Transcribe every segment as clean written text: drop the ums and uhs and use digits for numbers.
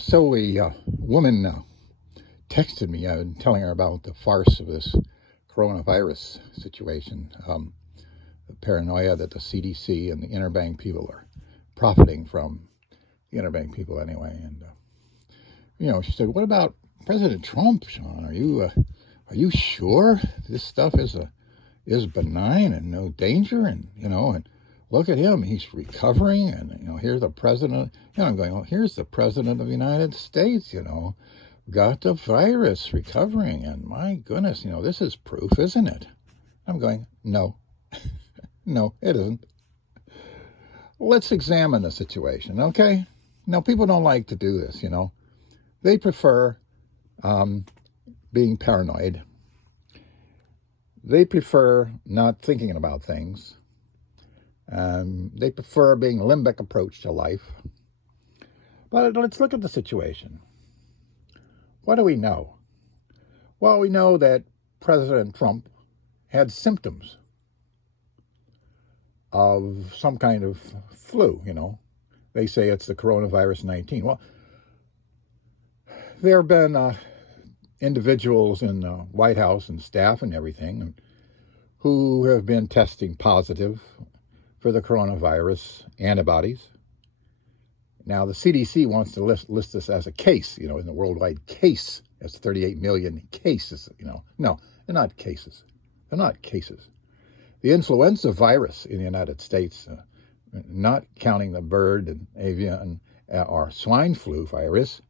So a woman texted me telling her about the farce of this coronavirus situation, the paranoia that the CDC and the interbank people are profiting from, the interbank people anyway. And she said, "What about President Trump, Sean? Are you sure this stuff is benign and no danger? And look at him, he's recovering, and here's the president." I'm going, "Oh, here's the president of the United States, got the virus, recovering, and my goodness, this is proof, isn't it?" I'm going, "No, no, it isn't. Let's examine the situation, okay?" Now, people don't like to do this, They prefer being paranoid. They prefer not thinking about things. They prefer being a limbic approach to life. But let's look at the situation. What do we know? Well, we know that President Trump had symptoms of some kind of flu, They say it's the coronavirus 19. Well, there have been individuals in the White House and staff and everything who have been testing positive for the coronavirus antibodies. Now, the CDC wants to list this as a case, in the worldwide case. That's 38 million cases, No, they're not cases. They're not cases. The influenza virus in the United States, not counting the bird and avian or swine flu virus,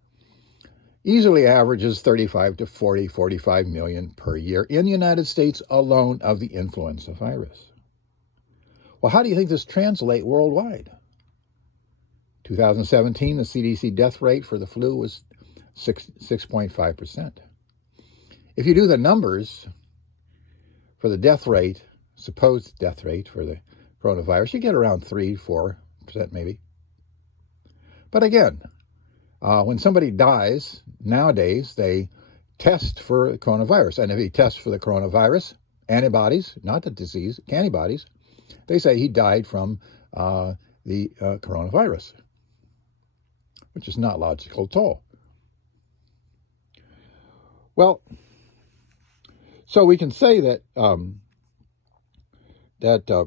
easily averages 35 to 40, 45 million per year in the United States alone of the influenza virus. Well, how do you think this translates worldwide? 2017, the CDC death rate for the flu was 6.5%. If you do the numbers for the death rate, supposed death rate for the coronavirus, you get around 3-4% maybe. But again, when somebody dies, nowadays, they test for coronavirus. And if he tests for the coronavirus, antibodies, not the disease, antibodies, they say he died from the coronavirus, which is not logical at all. Well, so we can say that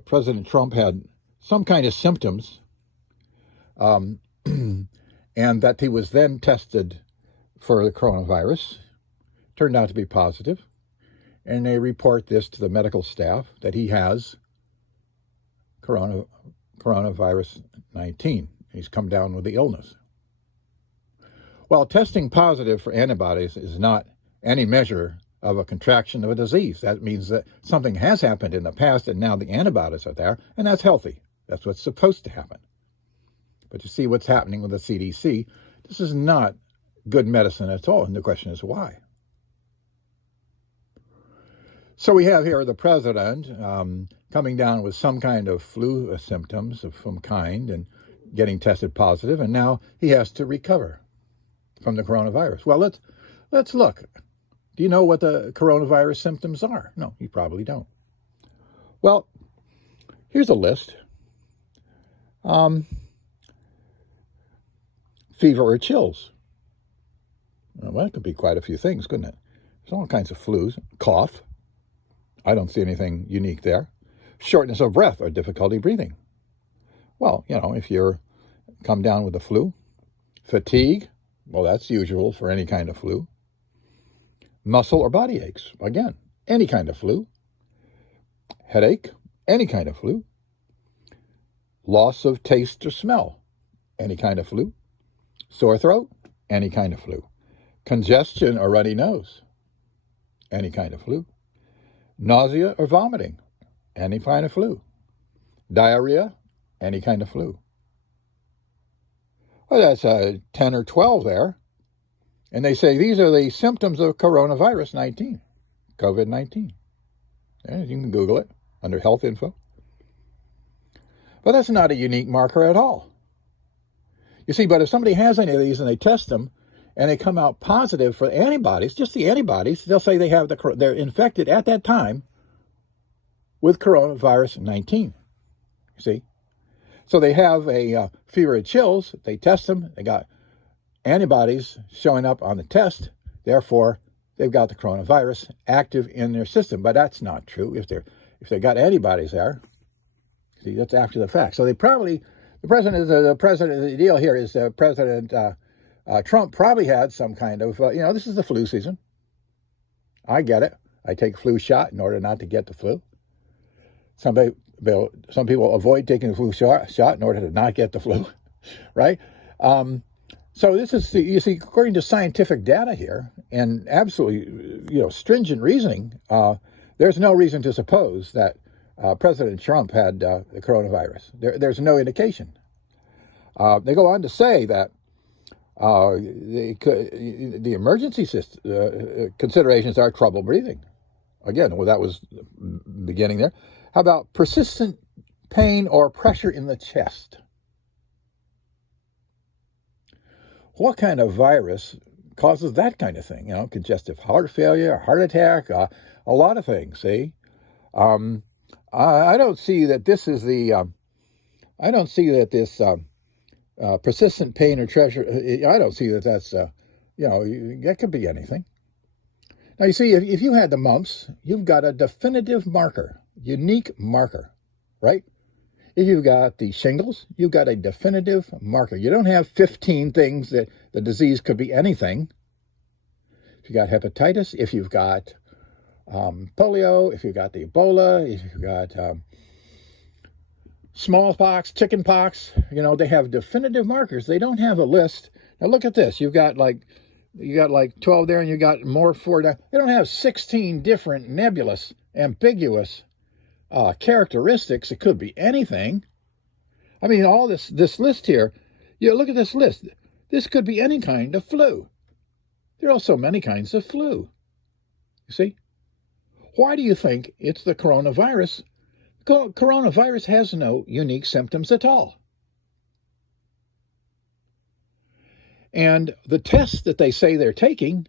President Trump had some kind of symptoms, and that he was then tested for the coronavirus, turned out to be positive, and they report this to the medical staff that he has coronavirus 19. He's come down with the illness. Well, testing positive for antibodies is not any measure of a contraction of a disease. That means that something has happened in the past and now the antibodies are there, and that's healthy. That's what's supposed to happen. But you see what's happening with the CDC. This is not good medicine at all, and the question is why. So we have here the president coming down with some kind of flu symptoms of some kind and getting tested positive, and now he has to recover from the coronavirus. Well, let's look. Do you know what the coronavirus symptoms are? No, you probably don't. Well, here's a list. Fever or chills. Well, that could be quite a few things, couldn't it? There's all kinds of flus. Cough. I don't see anything unique there. Shortness of breath or difficulty breathing. Well, if you're come down with the flu. Fatigue. Well, that's usual for any kind of flu. Muscle or body aches. Again, any kind of flu. Headache. Any kind of flu. Loss of taste or smell. Any kind of flu. Sore throat. Any kind of flu. Congestion or runny nose. Any kind of flu. Nausea or vomiting. Any kind of flu. Diarrhea. Any kind of flu. Well, that's 10 or 12 there. And they say these are the symptoms of coronavirus 19, COVID-19. And you can Google it under health info. But that's not a unique marker at all. You see, but if somebody has any of these and they test them and they come out positive for antibodies, just the antibodies, they'll say they're infected at that time with coronavirus 19. You see? So they have a fever and chills. They test them. They got antibodies showing up on the test, therefore they've got the coronavirus active in their system. But that's not true. If they got antibodies there, see, that's after the fact. So they probably, the deal here is President Trump probably had some kind of, this is the flu season. I get it. I take flu shot in order not to get the flu. Some people avoid taking the flu shot in order to not get the flu, right? So this is, you see, according to scientific data here and absolutely, stringent reasoning, there's no reason to suppose that President Trump had the coronavirus. There's no indication. They go on to say that the emergency considerations are trouble breathing. Again, well, that was beginning there. How about persistent pain or pressure in the chest? What kind of virus causes that kind of thing? Congestive heart failure, heart attack, a lot of things, see? I don't see that this is persistent pain or pressure. I don't see that that's, that could be anything. Now, you see, if you had the mumps, you've got a definitive marker, unique marker, right? If you've got the shingles, you've got a definitive marker. You don't have 15 things that the disease could be anything. If you've got hepatitis, if you've got polio, if you've got the Ebola, if you've got smallpox, chickenpox, they have definitive markers. They don't have a list. Now look at this. You got like 12 there, and you got more 4 down. They don't have 16 different nebulous, ambiguous characteristics. It could be anything. I mean, all this list here, look at this list. This could be any kind of flu. There are so many kinds of flu. You see? Why do you think it's the coronavirus? Coronavirus has no unique symptoms at all. And the tests that they say they're taking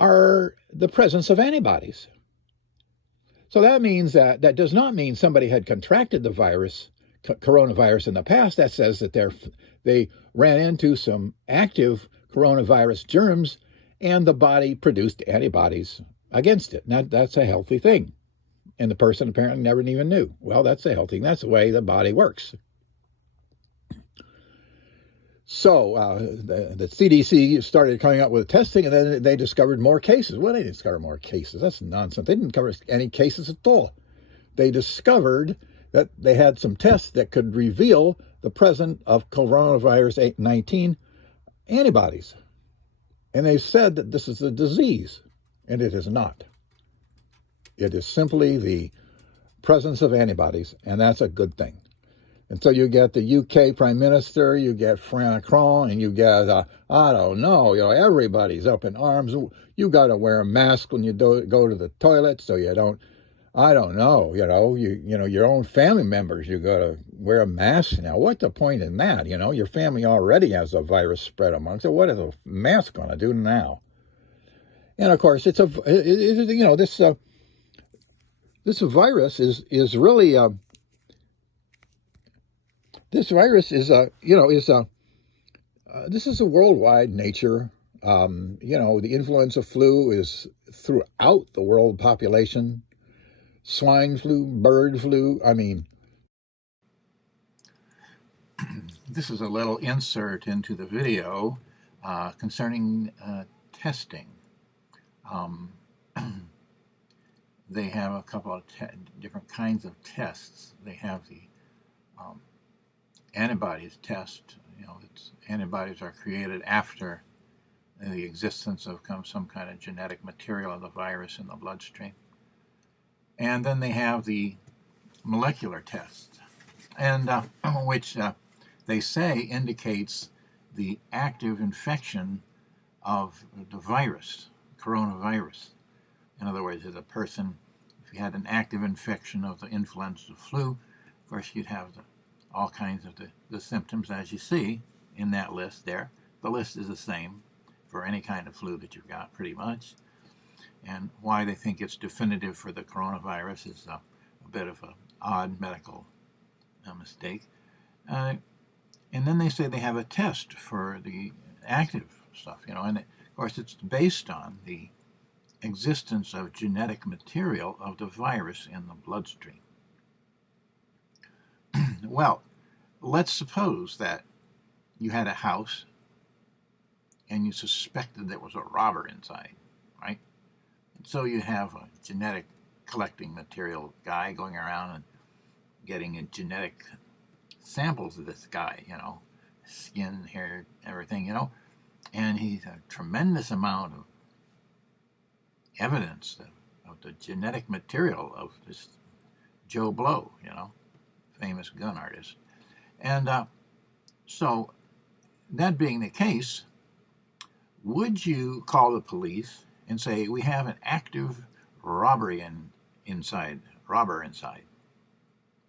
are the presence of antibodies. So that means that does not mean somebody had contracted the coronavirus in the past. That says that they ran into some active coronavirus germs and the body produced antibodies against it. Now, that's a healthy thing. And the person apparently never even knew. Well, that's a healthy thing. That's the way the body works. So the CDC started coming up with testing, and then they discovered more cases. Well, they didn't discover more cases. That's nonsense. They didn't cover any cases at all. They discovered that they had some tests that could reveal the presence of coronavirus 19 antibodies. And they said that this is a disease, and it is not. It is simply the presence of antibodies, and that's a good thing. And so you get the UK Prime Minister, you get Macron, and you get, I don't know, everybody's up in arms. You got to wear a mask when you go to the toilet so you don't, I don't know, your own family members, you got to wear a mask now. What's the point in that? Your family already has a virus spread amongst it. What is a mask going to do now? And of course, this virus is really this virus is this is a worldwide nature. The influenza flu is throughout the world population. Swine flu, bird flu. I mean, this is a little insert into the video concerning testing. They have a couple of different kinds of tests. They have the antibodies test. Antibodies are created after the existence of some kind of genetic material of the virus in the bloodstream. And then they have the molecular test, and which they say indicates the active infection of the virus, coronavirus. In other words, if you had an active infection of the influenza flu, of course you'd have all kinds of the symptoms as you see in that list there. The list is the same for any kind of flu that you've got, pretty much. And why they think it's definitive for the coronavirus is a bit of an odd medical mistake. And then they say they have a test for the active stuff, and of course it's based on the existence of genetic material of the virus in the bloodstream. Well, let's suppose that you had a house and you suspected there was a robber inside, right? And so you have a genetic collecting material guy going around and getting a genetic samples of this guy, skin, hair, everything, and he's a tremendous amount of evidence of the genetic material of this Joe Blow, famous gun artist. And so, that being the case, would you call the police and say, we have an active robber inside,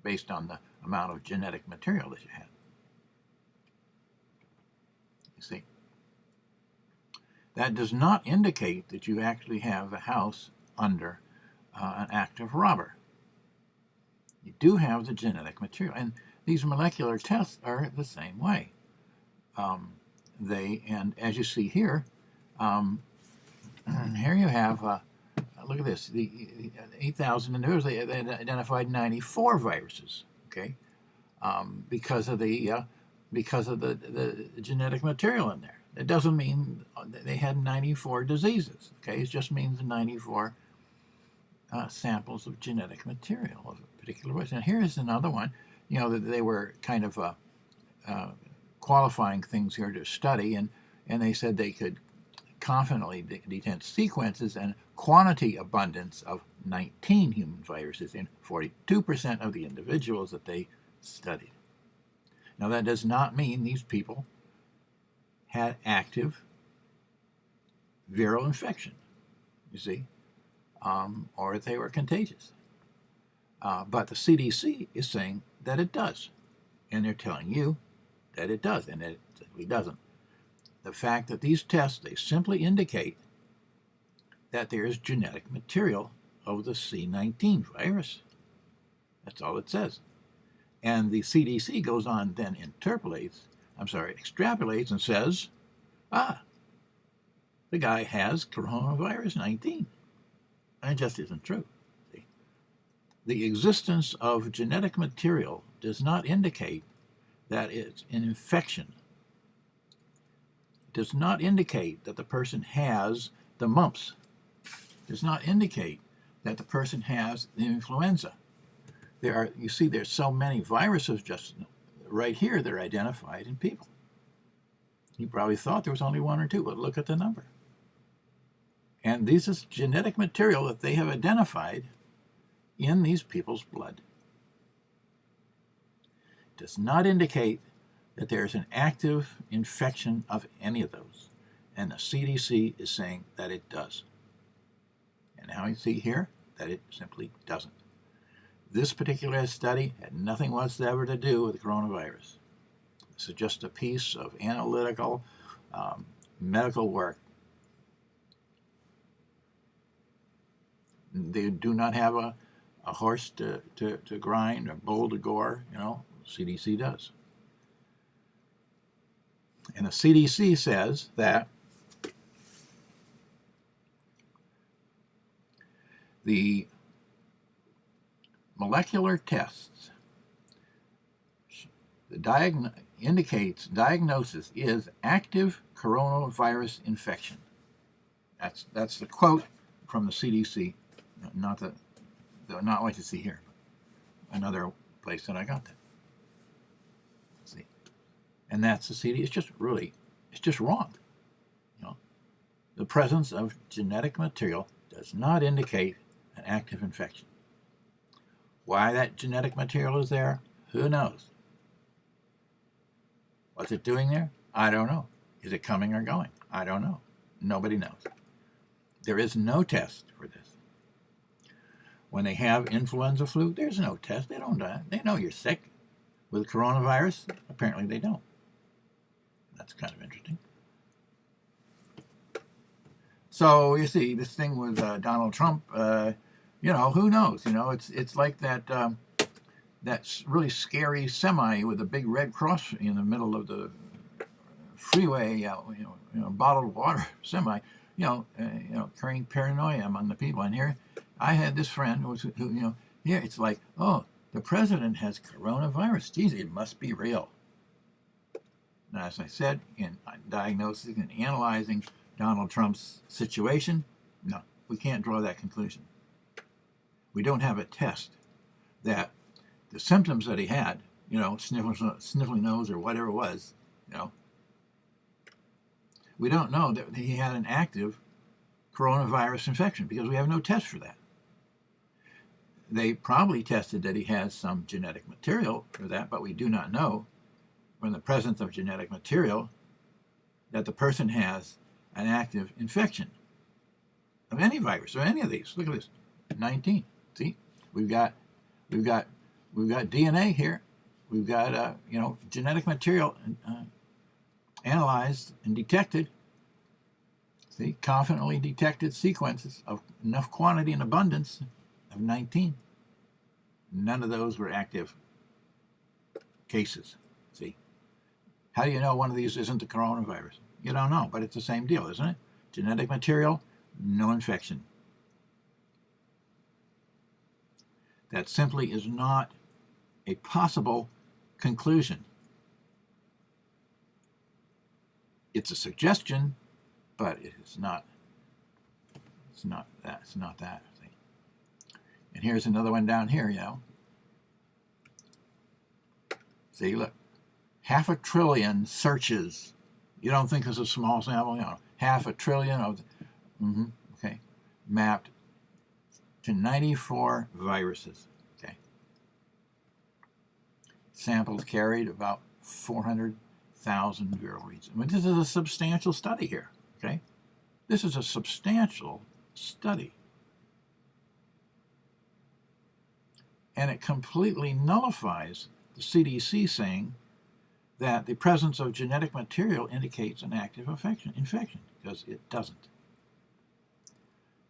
based on the amount of genetic material that you had? You see? That does not indicate that you actually have a house under an active robber. You do have the genetic material, and these molecular tests are the same way. And as you see here, here you have, look at this, the 8,000 individuals, they identified 94 viruses, okay, because of the genetic material in there. It doesn't mean they had 94 diseases, okay? It just means 94 samples of genetic material of a particular race. And here's another one, that they were kind of qualifying things here to study, and they said they could confidently detect sequences and quantity abundance of 19 human viruses in 42% of the individuals that they studied. Now, that does not mean these people had active viral infection, you see, or they were contagious. But the CDC is saying that it does, and they're telling you that it does, and it simply doesn't. The fact that these tests, they simply indicate that there is genetic material of the C-19 virus. That's all it says. And the CDC goes on then extrapolates and says, the guy has coronavirus 19. And it just isn't true. See? The existence of genetic material does not indicate that it's an infection. It does not indicate that the person has the mumps. It does not indicate that the person has the influenza. There's so many viruses just right here that are identified in people. You probably thought there was only one or two, but look at the number. And this is genetic material that they have identified in these people's blood. It does not indicate that there's an active infection of any of those. And the CDC is saying that it does. And now you see here that it simply doesn't. This particular study had nothing whatsoever to do with the coronavirus. This is just a piece of analytical medical work. They do not have a horse to grind, a bull to gore, CDC does. And the CDC says that the molecular tests indicates diagnosis is active coronavirus infection. That's the quote from the CDC, not what you see here. Another place that I got that. See, and that's the CDC. It's just wrong. The presence of genetic material does not indicate an active infection. Why that genetic material is there, who knows? What's it doing there? I don't know. Is it coming or going? I don't know. Nobody knows. There is no test for this. When they have influenza flu, there's no test. They don't die. They know you're sick. With coronavirus, apparently they don't. That's kind of interesting. So you see, this thing with Donald Trump, who knows? It's like that really scary semi with a big red cross in the middle of the freeway, bottled water semi, carrying paranoia among the people. And here, I had this friend who it's like, oh, the president has coronavirus. Geez, it must be real. And as I said, in diagnosing and analyzing Donald Trump's situation, no, we can't draw that conclusion. We don't have a test that the symptoms that he had, sniffling nose or whatever it was, we don't know that he had an active coronavirus infection because we have no test for that. They probably tested that he has some genetic material for that, but we do not know from the presence of genetic material that the person has an active infection of any virus or any of these. Look at this, 19. See, we've got DNA here. We've got genetic material analyzed and detected. See, confidently detected sequences of enough quantity and abundance of 19. None of those were active cases. See, how do you know one of these isn't the coronavirus? You don't know, but it's the same deal, isn't it? Genetic material, no infection. That simply is not a possible conclusion. It's a suggestion, but it's not. It's not that. It's not that. See? And here's another one down here. See, look, 500 billion searches. You don't think it's a small sample? 500 billion of, okay, mapped to 94 viruses. Okay, samples carried about 400,000 viral reads. I mean, this is a substantial study here. Okay, this is a substantial study, and it completely nullifies the CDC saying that the presence of genetic material indicates an active infection, because it doesn't.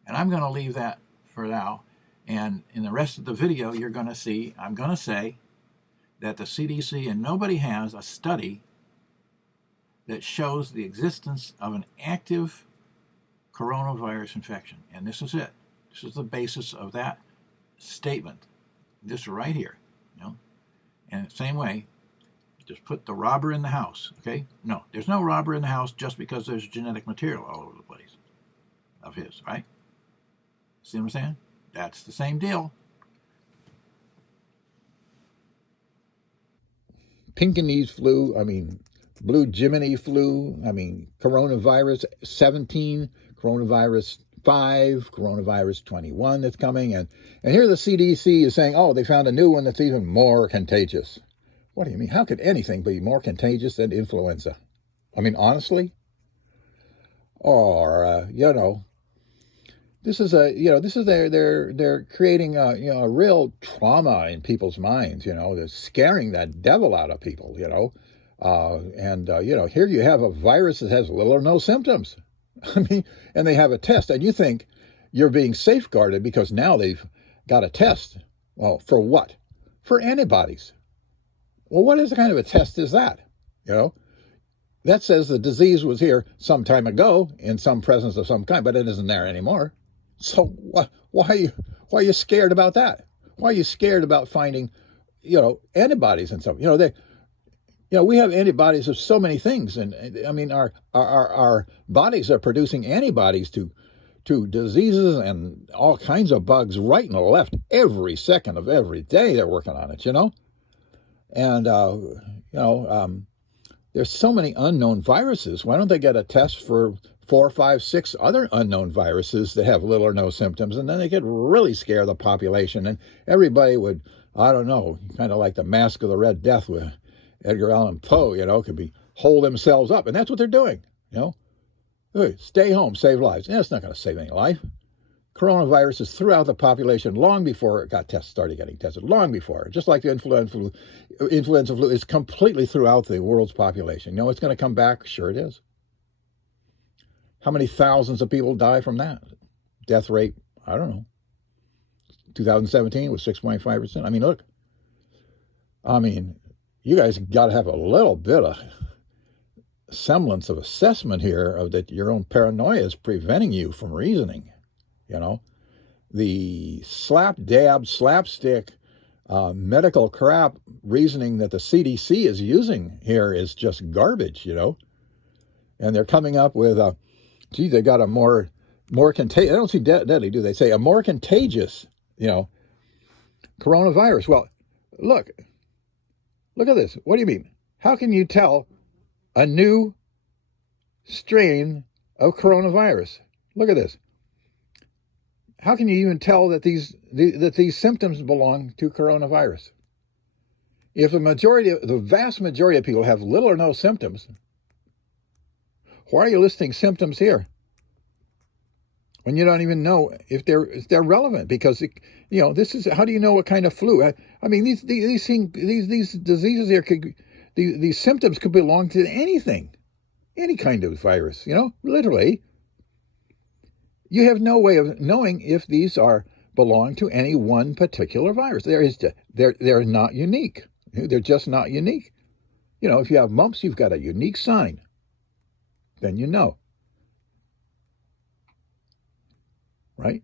And I'm going to leave that for now. And in the rest of the video, you're going to see, I'm going to say that the CDC and nobody has a study that shows the existence of an active coronavirus infection. And this is it. This is the basis of that statement. This right here. And the same way, just put the robber in the house, okay? No, there's no robber in the house just because there's genetic material all over the place of his, right? See what I'm saying? That's the same deal. Pinkenese flu, blue Jiminy flu, coronavirus 17, coronavirus 5, coronavirus 21 that's coming. And here the CDC is saying, oh, they found a new one that's even more contagious. What do you mean? How could anything be more contagious than influenza? Honestly? Or, this is they're creating a real trauma in people's minds, they're scaring that devil out of people, here you have a virus that has little or no symptoms. And they have a test, and you think you're being safeguarded because now they've got a test. Well, for what? For antibodies. Well, what kind of a test is that? That says the disease was here some time ago in some presence of some kind, but it isn't there anymore. So why are you scared about that? Why are you scared about finding, antibodies and stuff? We have antibodies of so many things, and our bodies are producing antibodies to diseases and all kinds of bugs right and left every second of every day. They're working on it, and there's so many unknown viruses. Why don't they get a test for 4, 5, 6 other unknown viruses that have little or no symptoms, and then they could really scare the population, and everybody would, I don't know, kind of like the Mask of the Red Death with Edgar Allan Poe, could hold themselves up, and that's what they're doing, Hey, stay home, save lives. It's not going to save any life. Coronavirus is throughout the population long before it started getting tested, long before. Just like the influenza flu is completely throughout the world's population. It's going to come back? Sure it is. How many thousands of people die from that? Death rate, I don't know. 2017 was 6.5%. Look. You guys got to have a little bit of semblance of assessment here of that your own paranoia is preventing you from reasoning. The slapstick medical crap reasoning that the CDC is using here is just garbage, And they're coming up with they got a more contagious. I don't see deadly, do they? Say a more contagious, coronavirus. Well, look at this. What do you mean? How can you tell a new strain of coronavirus? Look at this. How can you even tell that these symptoms belong to coronavirus? If the vast majority of people have little or no symptoms, why are you listing symptoms here when you don't even know if they're relevant? Because this is, how do you know what kind of flu? I mean, these diseases here these symptoms could belong to anything, any kind of virus. Literally. You have no way of knowing if these belong to any one particular virus. They're not unique. They're just not unique. If you have mumps, you've got a unique sign. Then you know. Right?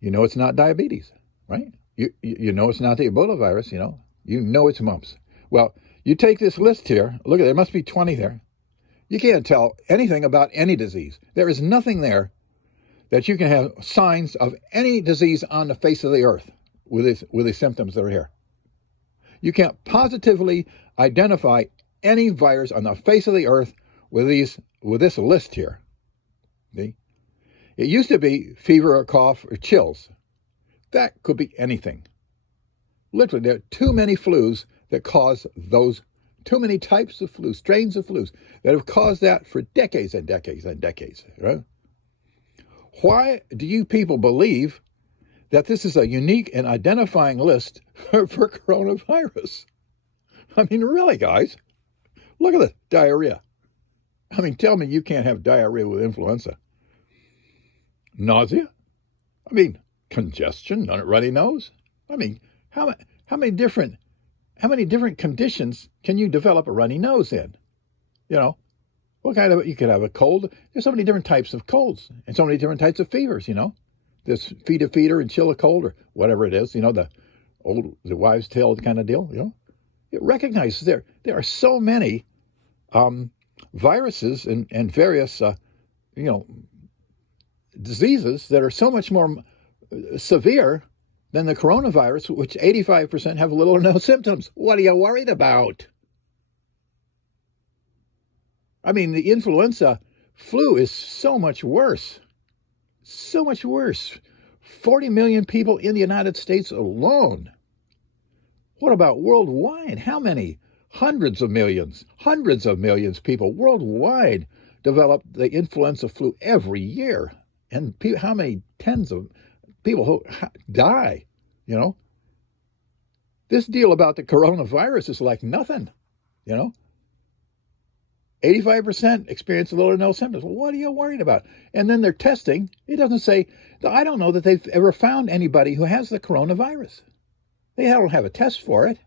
You know it's not diabetes, right? You know it's not the Ebola virus, you know it's mumps. Well, you take this list here. Look, there must be 20 there. You can't tell anything about any disease. There is nothing there that you can have signs of any disease on the face of the earth with the symptoms that are here. You can't positively identify any virus on the face of the earth with this list here. See? It used to be fever or cough or chills. That could be anything. Literally, there are too many flus that cause those. Too many types of flu, strains of flus that have caused that for decades and decades and decades. Right? Why do you people believe that this is a unique and identifying list for coronavirus? I mean, really, guys, look at this diarrhea. I mean, tell me you can't have diarrhea with influenza. Nausea? I mean, congestion, runny nose? I mean, how many different conditions can you develop a runny nose in? What kind of, you could have a cold. There's so many different types of colds and so many different types of fevers, This feeder and chill a cold or whatever it is, the wives' tale kind of deal, It recognizes there are so many viruses and various, diseases that are so much more severe than the coronavirus, which 85% have little or no symptoms. What are you worried about? I mean, the influenza flu is so much worse. So much worse. 40 million people in the United States alone. What about worldwide? How many? Hundreds of millions of people worldwide develop the influenza flu every year. And how many tens of people who die, This deal about the coronavirus is like nothing, 85% experience little or no symptoms. Well, what are you worried about? And then they're testing. It doesn't say, I don't know that they've ever found anybody who has the coronavirus. They don't have a test for it.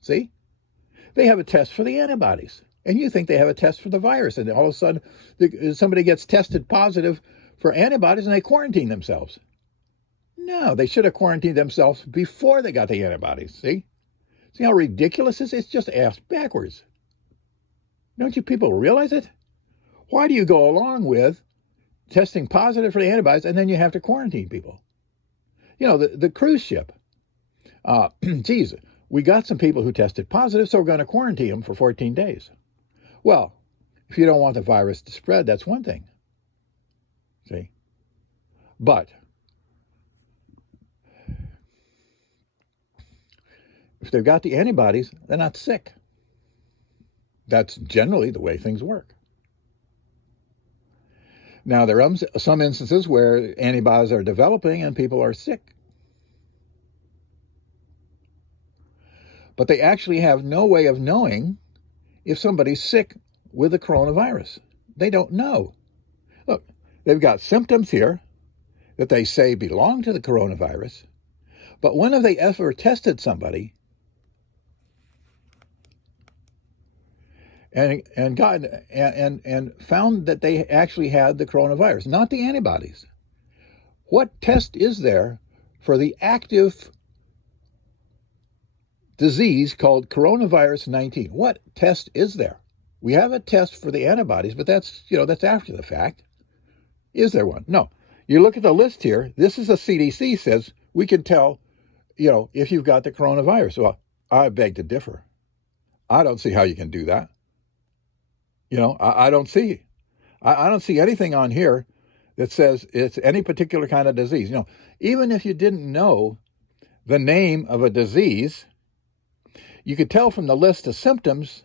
See? They have a test for the antibodies. And you think they have a test for the virus. And all of a sudden, somebody gets tested positive for antibodies and they quarantine themselves. No, they should have quarantined themselves before they got the antibodies. See how ridiculous this is? It's just ass backwards. Don't you people realize it? Why do you go along with testing positive for the antibodies and then you have to quarantine people? The cruise ship. Geez, we got some people who tested positive, so we're going to quarantine them for 14 days. Well, if you don't want the virus to spread, that's one thing. See? But if they've got the antibodies, they're not sick. That's generally the way things work. Now, there are some instances where antibodies are developing and people are sick. But they actually have no way of knowing if somebody's sick with the coronavirus. They don't know. Look, they've got symptoms here that they say belong to the coronavirus, but when have they ever tested somebody and got and found that they actually had the coronavirus, not the antibodies. What test is there for the active disease called coronavirus 19? What test is there? We have a test for the antibodies, but that's after the fact. Is there one? No. You look at the list here. This is the CDC says we can tell, if you've got the coronavirus. Well, I beg to differ. I don't see how you can do that. I don't see. I don't see anything on here that says it's any particular kind of disease. Even if you didn't know the name of a disease, you could tell from the list of symptoms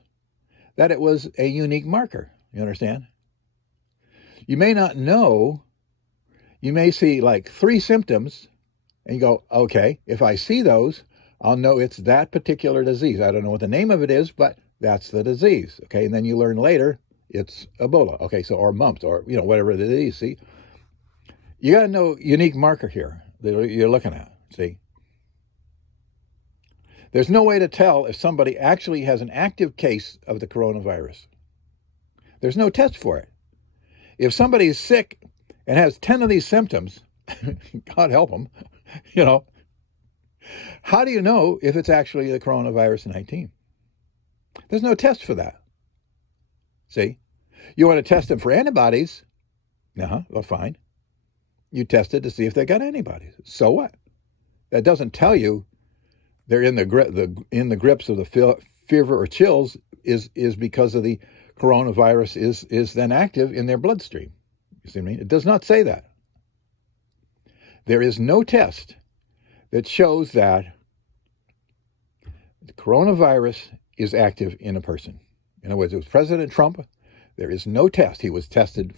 that it was a unique marker. You understand? You may not know. You may see like 3 symptoms and you go, okay, if I see those, I'll know it's that particular disease. I don't know what the name of it is, but that's the disease. Okay. And then you learn later it's Ebola. Okay. So, or mumps or, whatever the disease. See, you got to know unique marker here that you're looking at. See, there's no way to tell if somebody actually has an active case of the coronavirus. There's no test for it. If somebody is sick and has 10 of these symptoms, God help them, how do you know if it's actually the coronavirus 19? There's no test for that. See, you want to test them for antibodies? Well, fine. You test it to see if they got antibodies. So what? That doesn't tell you they're in the grips of the fever or chills is because of the coronavirus is then active in their bloodstream. You see what I mean? It does not say that. There is no test that shows that the coronavirus is active in a person. In other words, it was President Trump. There is no test. He was tested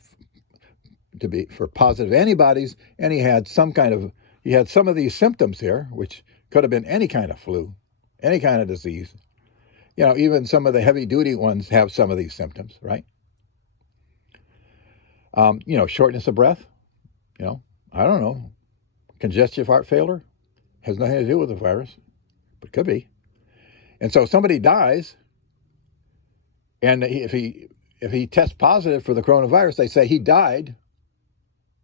for positive antibodies, and he had some of these symptoms here, which could have been any kind of flu, any kind of disease. Even some of the heavy-duty ones have some of these symptoms, right? Shortness of breath, I don't know. Congestive heart failure has nothing to do with the virus, but could be. And so somebody dies, and if he tests positive for the coronavirus, they say he died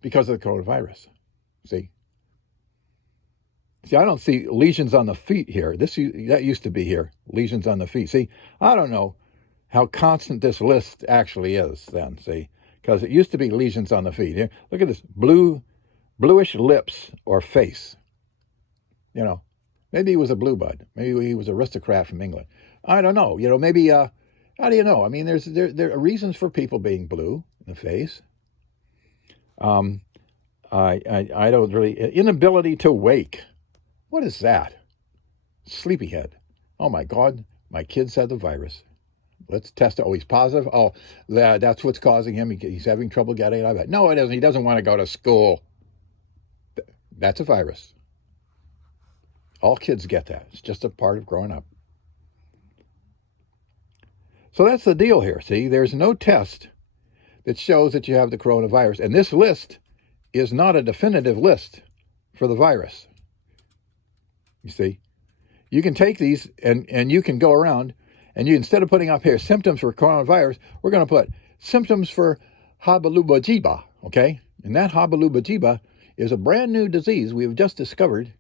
because of the coronavirus. See, I don't see lesions on the feet here. That used to be here, lesions on the feet. See, I don't know how constant this list actually is then, see, because it used to be lesions on the feet. Here, look at this bluish lips or face. Maybe he was a blue bud. Maybe he was an aristocrat from England. I don't know. Maybe, how do you know? I mean, there are reasons for people being blue in the face. I don't really, inability to wake. What is that? Sleepyhead. Oh my God, my kids had the virus. Let's test it. Oh, he's positive. Oh, that's what's causing him. He's having trouble getting out of bed. No, it isn't. He doesn't want to go to school. That's a virus. All kids get that. It's just a part of growing up. So that's the deal here. See, there's no test that shows that you have the coronavirus. And this list is not a definitive list for the virus. You see, you can take these and you can go around and you, instead of putting up here symptoms for coronavirus, we're going to put symptoms for habalubajiba, okay? And that habalubajiba is a brand new disease we have just discovered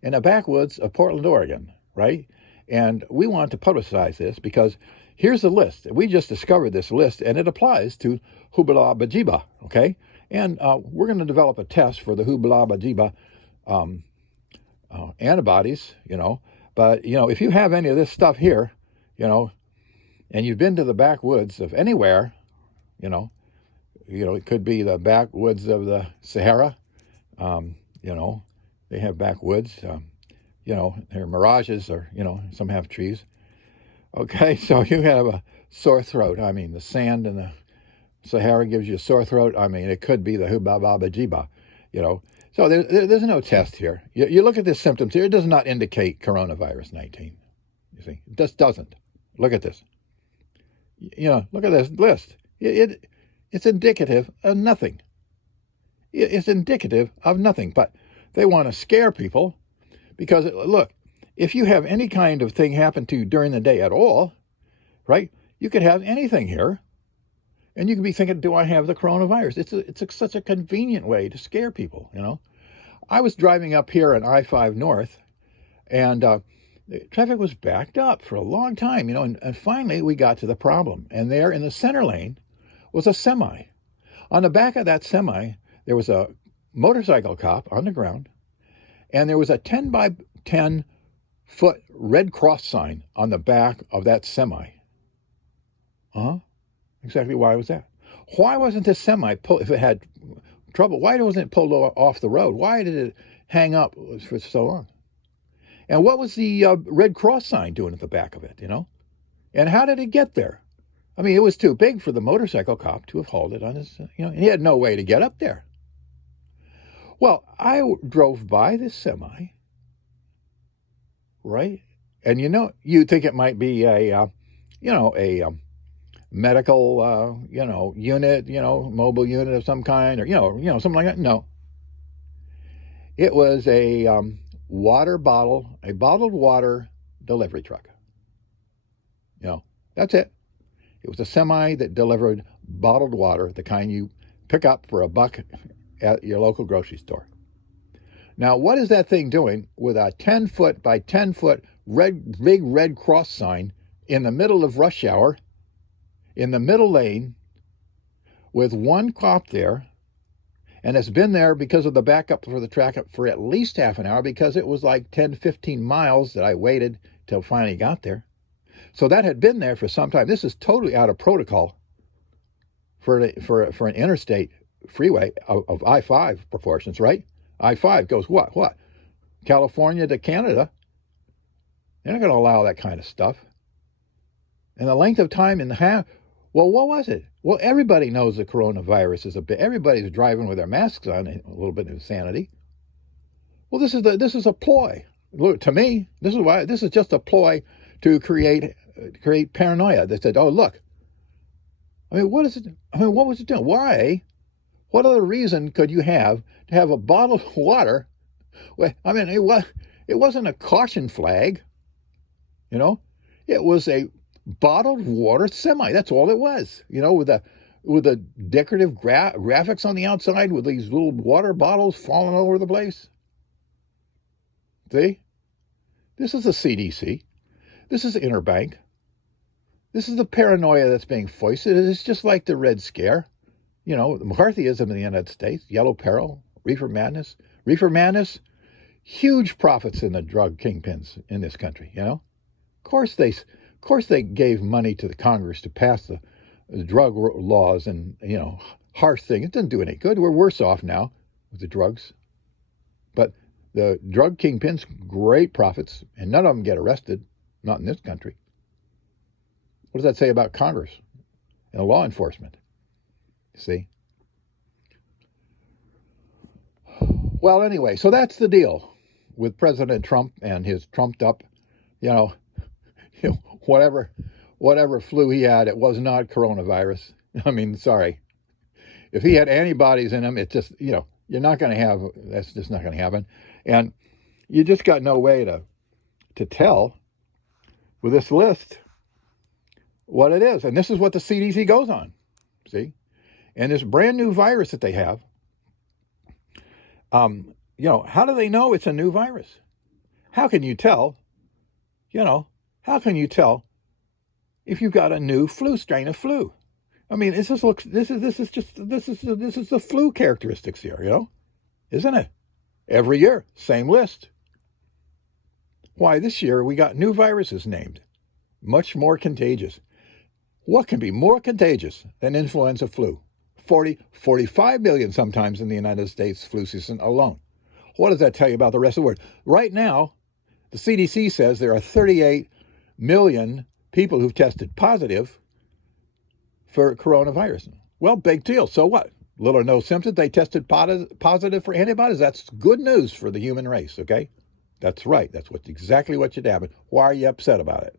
in the backwoods of Portland, Oregon, right? And we want to publicize this because here's the list. We just discovered this list, and it applies to hubalabajiba, okay? And we're going to develop a test for the hubalabajiba antibodies, But, if you have any of this stuff here, and you've been to the backwoods of anywhere, it could be the backwoods of the Sahara, they have backwoods, their mirages or, some have trees. Okay, so you have a sore throat. I mean, the sand in the Sahara gives you a sore throat. I mean, it could be the hubalabajiba, So there's no test here. You look at the symptoms here, it does not indicate coronavirus 19. You see, it just doesn't. Look at this. Look at this list. It's indicative of nothing. It's indicative of nothing, but they want to scare people because, look, if you have any kind of thing happen to you during the day at all, right, You could have anything here, and you could be thinking, do I have the coronavirus? It's such a convenient way to scare people, you know. I was driving up here on I-5 North, and the traffic was backed up for a long time, you know, and finally we got to the problem. And there in the center lane was a semi. On the back of that semi, there was a motorcycle cop on the ground, and there was a 10 by 10 foot Red Cross sign on the back of that semi. Exactly why was that? Why wasn't this semi pulled, if it had trouble, why wasn't it pulled off the road? Why did it hang up for so long? And what was the Red Cross sign doing at the back of it, you know? And how did it get there? I mean, it was too big for the motorcycle cop to have hauled it on his, you know, and he had no way to get up there. Well, I drove by this semi, right? And you know, you think it might be a medical, unit, mobile unit of some kind, or something like that. No, it was a bottled water delivery truck. That's it. It was a semi that delivered bottled water, the kind you pick up for $1 at your local grocery store. Now, what is that thing doing with a 10 foot by 10 foot big Red Cross sign in the middle of rush hour, in the middle lane, with one cop there? And it's been there because of the backup for the track for at least half an hour, because it was like 10, 15 miles that I waited till finally got there. So that had been there for some time. This is totally out of protocol for an interstate freeway of I-5 proportions, right? I-5 goes what? California to Canada. They're not going to allow that kind of stuff. And the length of time in the half, well, what was it? Well, everybody knows the coronavirus is everybody's driving with their masks on, a little bit of insanity. Well, this is a ploy. Look, to me, this is just a ploy to create paranoia. They said, oh, look. I mean, what is it? I mean, what was it doing? Why? What other reason could you have to have a bottle of water? Well, I mean, it wasn't a caution flag, It was a bottled water semi. That's all it was, with the decorative graphics on the outside with these little water bottles falling all over the place. See? This is the CDC. This is Interbank. This is the paranoia that's being foisted. It's just like the Red Scare. The McCarthyism in the United States, Yellow Peril, Reefer Madness. Reefer Madness, huge profits in the drug kingpins in this country, Of course they gave money to the Congress to pass the drug laws and, harsh things. It doesn't do any good. We're worse off now with the drugs. But the drug kingpins, great profits, and none of them get arrested, not in this country. What does that say about Congress and law enforcement? See? Well, anyway, so that's the deal with President Trump and his trumped up, whatever flu he had. It was not coronavirus. I mean, sorry. If he had antibodies in him, it just, you're not going to have, that's just not going to happen. And you just got no way to tell with this list what it is. And this is what the CDC goes on, see? And this brand new virus that they have, how do they know it's a new virus? How can you tell, how can you tell if you've got a new strain of flu? I mean, this is the flu characteristics here, isn't it? Every year, same list. Why, this year we got new viruses named, much more contagious. What can be more contagious than influenza flu? 45 million sometimes in the United States flu season alone. What does that tell you about the rest of the world? Right now, the CDC says there are 38 million people who've tested positive for coronavirus. Well, big deal. So what? Little or no symptoms. They tested positive for antibodies. That's good news for the human race, okay? That's right. That's exactly what should happen. Why are you upset about it?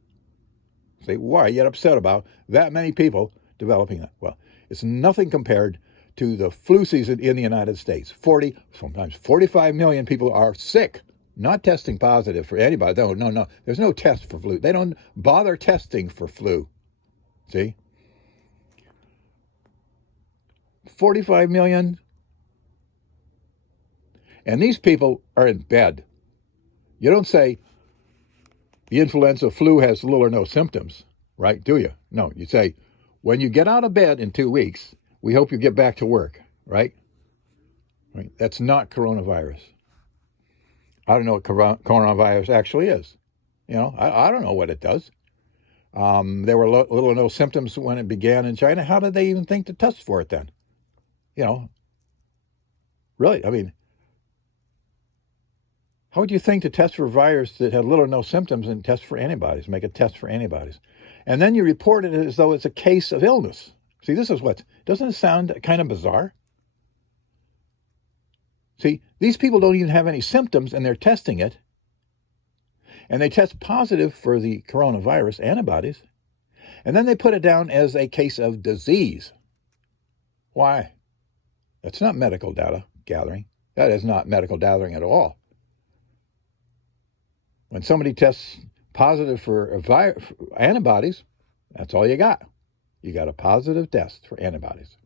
See, why are you upset about that many people developing that? Well, it's nothing compared to the flu season in the United States. 40, sometimes 45 million people are sick, not testing positive for antibodies. No. There's no test for flu. They don't bother testing for flu. See? 45 million. And these people are in bed. You don't say the influenza flu has little or no symptoms, right? Do you? No, you say, when you get out of bed in 2 weeks, we hope you get back to work, right? Right? That's not coronavirus. I don't know what coronavirus actually is. You know, I don't know what it does. There were little or no symptoms when it began in China. How did they even think to test for it then? You know, really, I mean, how would you think to test for a virus that had little or no symptoms and test for antibodies, make a test for antibodies? And then you report it as though it's a case of illness. See, this is doesn't it sound kind of bizarre? See, these people don't even have any symptoms and they're testing it. And they test positive for the coronavirus antibodies. And then they put it down as a case of disease. Why? That's not medical data gathering. That is not medical gathering at all. When somebody tests positive for antibodies, that's all you got. You got a positive test for antibodies.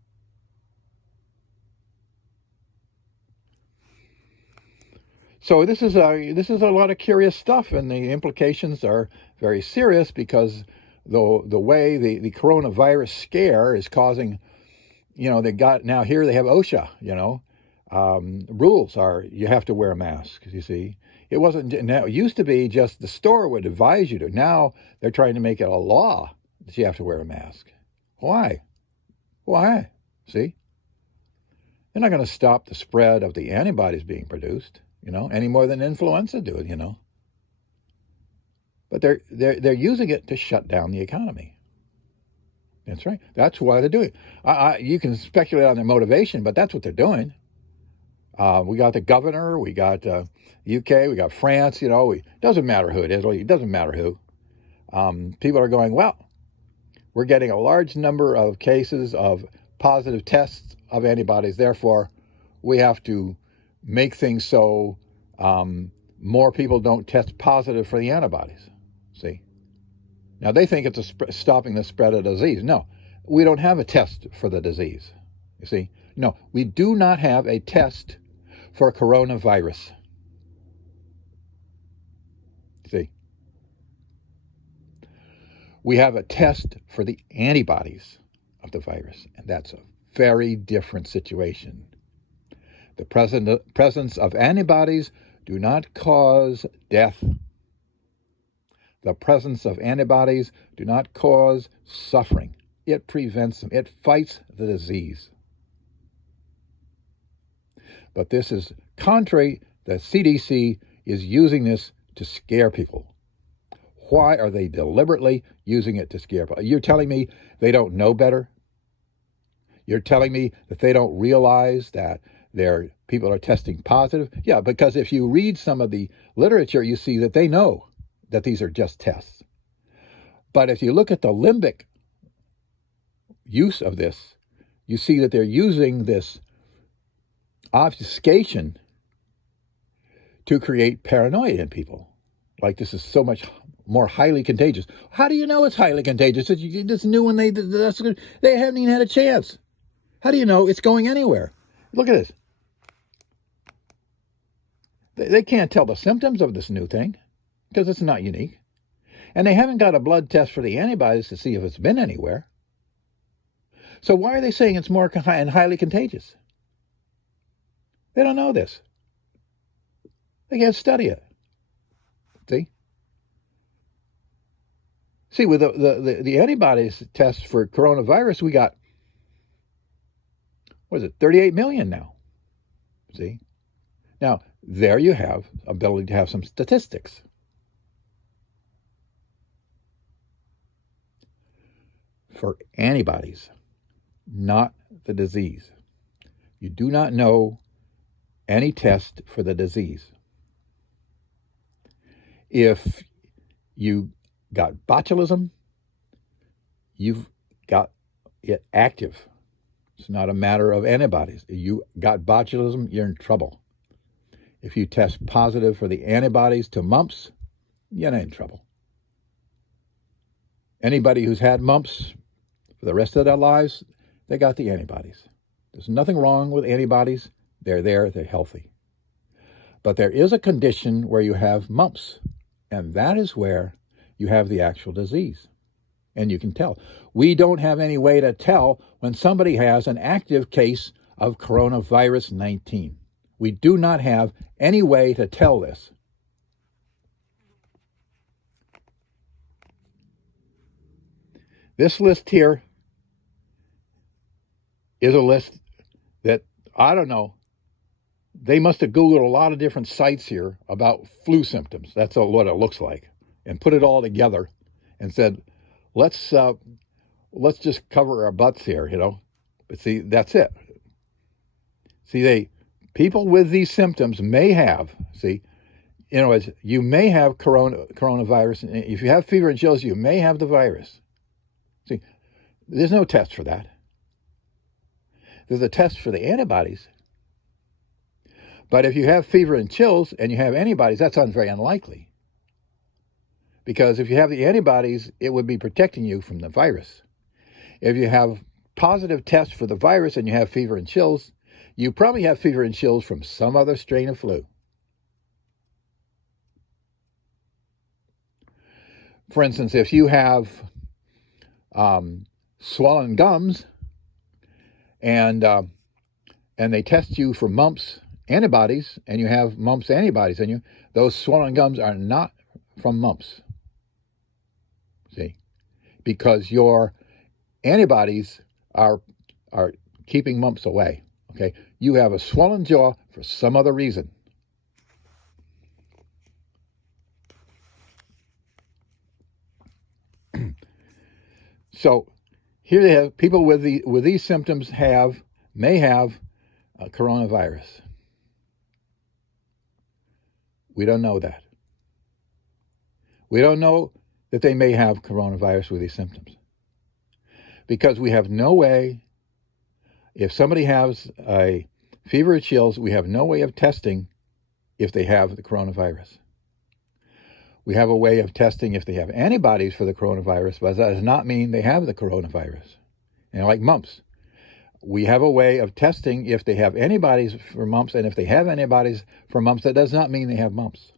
So this is a lot of curious stuff, and the implications are very serious because the way the coronavirus scare is causing, you know, they have OSHA, you know, rules are you have to wear a mask. You see, it used to be just the store would advise you to. Now they're trying to make it a law that you have to wear a mask. Why? Why? See, they're not going to stop the spread of the antibodies being produced, you know, any more than influenza do, you know. But they're using it to shut down the economy. That's right. That's why they're doing it. You can speculate on their motivation, but that's what they're doing. We got the governor, we got UK, we got France, you know. It doesn't matter who it is. It doesn't matter who. People are going, well, we're getting a large number of cases of positive tests of antibodies. Therefore, we have to make things so more people don't test positive for the antibodies. See? Now, they think it's stopping the spread of disease. No, we don't have a test for the disease. You see? No, we do not have a test for coronavirus. See? We have a test for the antibodies of the virus, and that's a very different situation. The presence of antibodies do not cause death. The presence of antibodies do not cause suffering. It prevents them. It fights the disease. But this is contrary. The CDC is using this to scare people. Why are they deliberately using it to scare people? You're telling me they don't know better? You're telling me that they don't realize that their people are testing positive? Yeah, because if you read some of the literature, you see that they know that these are just tests. But if you look at the limbic use of this, you see that they're using this obfuscation to create paranoia in people. Like this is so much more highly contagious. How do you know it's highly contagious? It's new when they haven't even had a chance. How do you know it's going anywhere? Look at this. They can't tell the symptoms of this new thing because it's not unique. And they haven't got a blood test for the antibodies to see if it's been anywhere. So why are they saying it's more and highly contagious? They don't know this. They can't study it. See, with the antibodies test for coronavirus, we got, 38 million now. See? Now, there you have ability to have some statistics. For antibodies, not the disease. You do not know any test for the disease. If you got botulism, you've got it active. It's not a matter of antibodies. You got botulism, you're in trouble. If you test positive for the antibodies to mumps, you're not in trouble. Anybody who's had mumps For the rest of their lives, they got the antibodies. There's nothing wrong with antibodies. They're there, they're healthy. But there is a condition where you have mumps, and that is where you have the actual disease. And you can tell. We don't have any way to tell when somebody has an active case of coronavirus 19. We do not have any way to tell this. This list here is a list that, I don't know, they must have Googled a lot of different sites here about flu symptoms. That's what it looks like. And put it all together and said, let's just cover our butts here, you know. But see, that's it. See, people with these symptoms may have, you may have coronavirus. And if you have fever and chills, you may have the virus. See, there's no test for that. There's a test for the antibodies. But if you have fever and chills and you have antibodies, that's very unlikely. Because if you have the antibodies, it would be protecting you from the virus. If you have positive tests for the virus and you have fever and chills, you probably have fever and chills from some other strain of flu. For instance, if you have swollen gums and they test you for mumps antibodies and you have mumps antibodies in you, those swollen gums are not from mumps. See? Because your antibodies are keeping mumps away. Okay? You have a swollen jaw for some other reason. So here they have people with these symptoms may have coronavirus. We don't know that. We don't know that they may have coronavirus with these symptoms because we have no way. If somebody has a fever or chills, we have no way of testing if they have the coronavirus. We have a way of testing if they have antibodies for the coronavirus, but that does not mean they have the coronavirus. Like mumps. We have a way of testing if they have antibodies for mumps, and if they have antibodies for mumps, that does not mean they have mumps.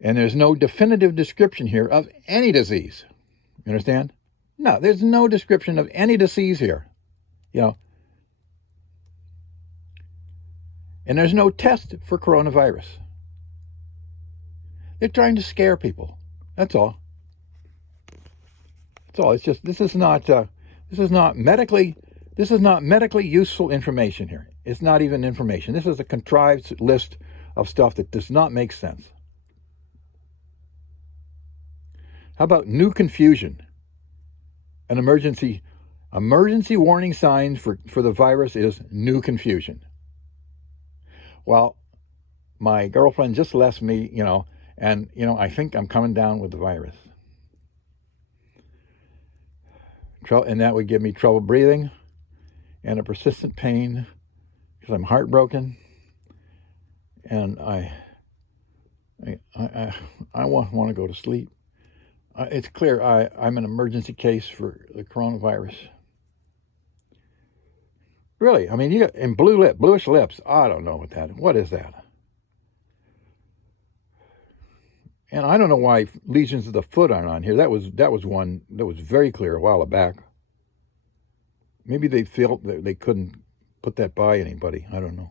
And there's no definitive description here of any disease. You understand? No, there's no description of any disease here. And there's no test for coronavirus. They're trying to scare people. That's all. That's all. It's just this is not medically useful information here. It's not even information. This is a contrived list of stuff that does not make sense. How about new confusion? An emergency warning signs for the virus is new confusion. Well, my girlfriend just left me, and I think I'm coming down with the virus. And that would give me trouble breathing and a persistent pain because I'm heartbroken. And I want to go to sleep. It's clear I'm an emergency case for the coronavirus. Really, I mean, you got bluish lips. I don't know what is that? And I don't know why lesions of the foot aren't on here. That was one that was very clear a while back. Maybe they felt that they couldn't put that by anybody. I don't know.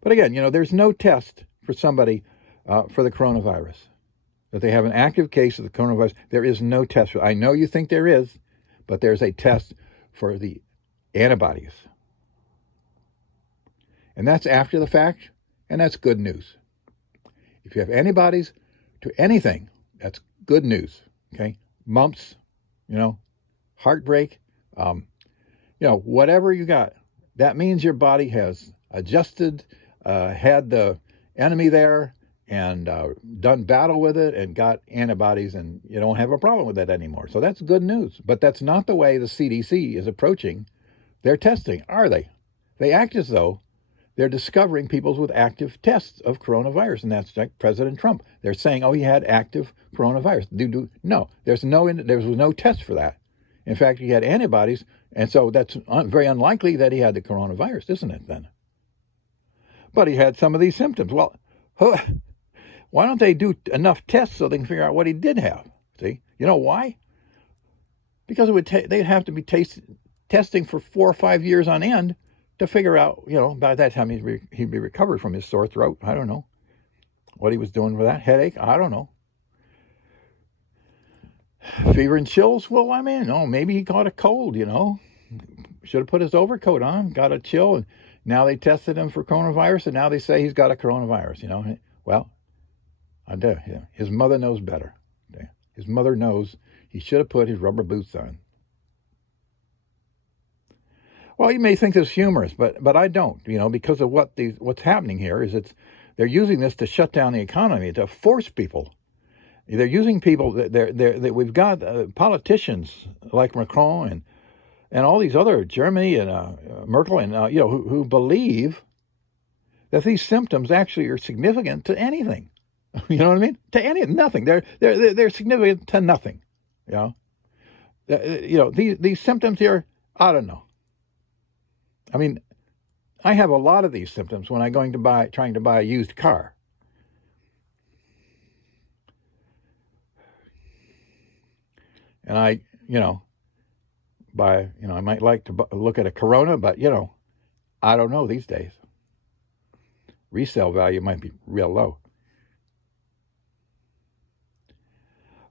But again, there's no test for somebody for the coronavirus. That they have an active case of the coronavirus, there is no test. I know you think there is, but there's a test for the antibodies. And that's after the fact, and that's good news. If you have antibodies to anything, that's good news, okay? Mumps, heartbreak, whatever you got, that means your body has adjusted, had the enemy there, and done battle with it and got antibodies, and you don't have a problem with that anymore. So that's good news. But that's not the way the CDC is approaching their testing, are they? They act as though they're discovering people with active tests of coronavirus, and that's like President Trump. They're saying, oh, he had active coronavirus. No, there was no test for that. In fact, he had antibodies, and so that's very unlikely that he had the coronavirus, isn't it, then? But he had some of these symptoms. Well, why don't they do enough tests so they can figure out what he did have? See? You know why? Because they'd have to be testing for 4 or 5 years on end to figure out, by that time he'd be recovered from his sore throat. I don't know what he was doing with that headache. I don't know. Fever and chills. Well, maybe he caught a cold. Should have put his overcoat on, got a chill, and now they tested him for coronavirus, and now they say he's got a coronavirus. Well, I do. Yeah. His mother knows better. His mother knows he should have put his rubber boots on. Well, you may think this is humorous, but I don't. Because of what's happening here is they're using this to shut down the economy, to force people. They're using people. We've got politicians like Macron and all these other, Germany and Merkel and who believe that these symptoms actually are significant to anything. You know what I mean? To nothing. They're significant to nothing. These symptoms here. I don't know. I have a lot of these symptoms when I'm trying to buy a used car. And I might like to look at a Corona, but, I don't know these days. Resale value might be real low.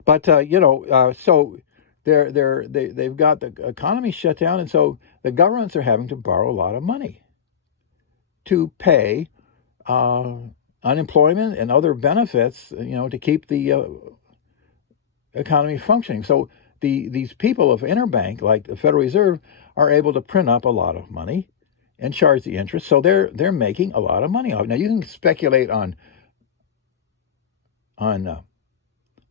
But, so they've got the economy shut down, and so the governments are having to borrow a lot of money to pay unemployment and other benefits, to keep the economy functioning. So these people of interbank, like the Federal Reserve, are able to print up a lot of money and charge the interest. So they're making a lot of money off. Now you can speculate on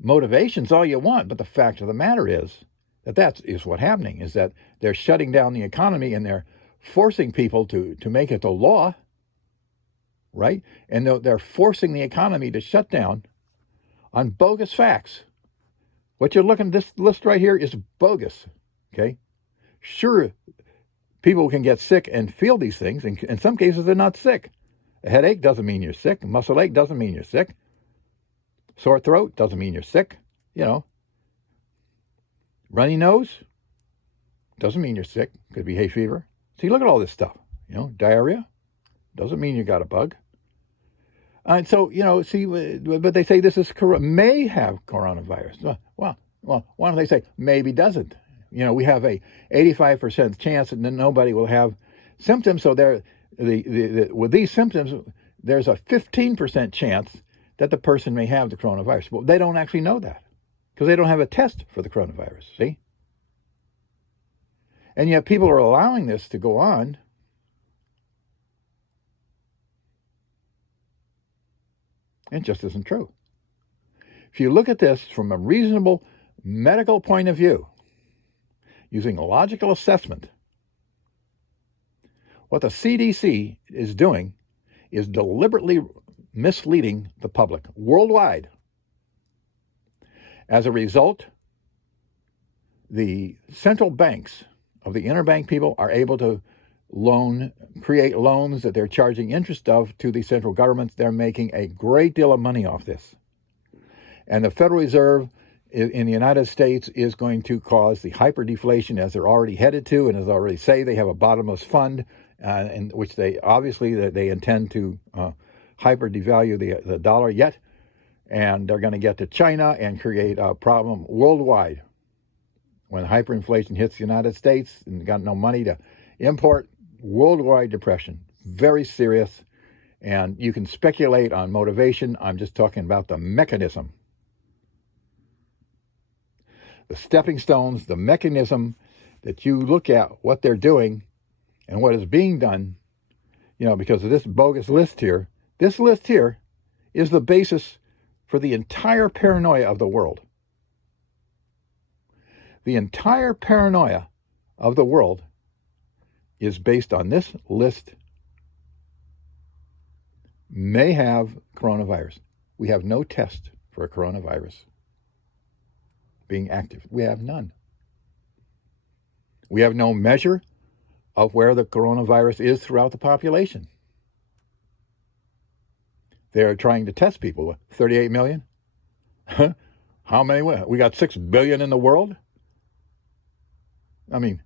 motivations all you want, but the fact of the matter is that is what's happening, is that they're shutting down the economy and they're forcing people to make it the law, right? And they're forcing the economy to shut down on bogus facts. What you're looking at, this list right here, is bogus, okay? Sure, people can get sick and feel these things, and in some cases they're not sick. A headache doesn't mean you're sick. A muscle ache doesn't mean you're sick. Sore throat doesn't mean you're sick. Runny nose doesn't mean you're sick. Could be hay fever. See, look at all this stuff. Diarrhea doesn't mean you got a bug. And so, but they say may have coronavirus. Well, why don't they say maybe doesn't? We have a 85% chance that nobody will have symptoms. So with these symptoms, there's a 15% chance that the person may have the coronavirus. Well, they don't actually know that because they don't have a test for the coronavirus, see? And yet people are allowing this to go on. It just isn't true. If you look at this from a reasonable medical point of view, using a logical assessment, what the CDC is doing is deliberately misleading the public worldwide. As a result, the central banks of the interbank people are able to create loans that they're charging interest of to the central governments. They're making a great deal of money off this. And the Federal Reserve in the United States is going to cause the hyperdeflation, as they're already headed to, and as I already say, they have a bottomless fund in which they intend to hyper devalue the dollar yet, and they're going to get to China and create a problem worldwide. When hyperinflation hits the United States and got no money to import, worldwide depression, very serious, and you can speculate on motivation. I'm just talking about the mechanism. The stepping stones, the mechanism that you look at what they're doing and what is being done, because of this bogus list here. This list here is the basis for the entire paranoia of the world. The entire paranoia of the world is based on this list may have coronavirus. We have no test for a coronavirus being active. We have none. We have no measure of where the coronavirus is throughout the population. They're trying to test people. 38 million? How many? We got 6 billion in the world? I mean,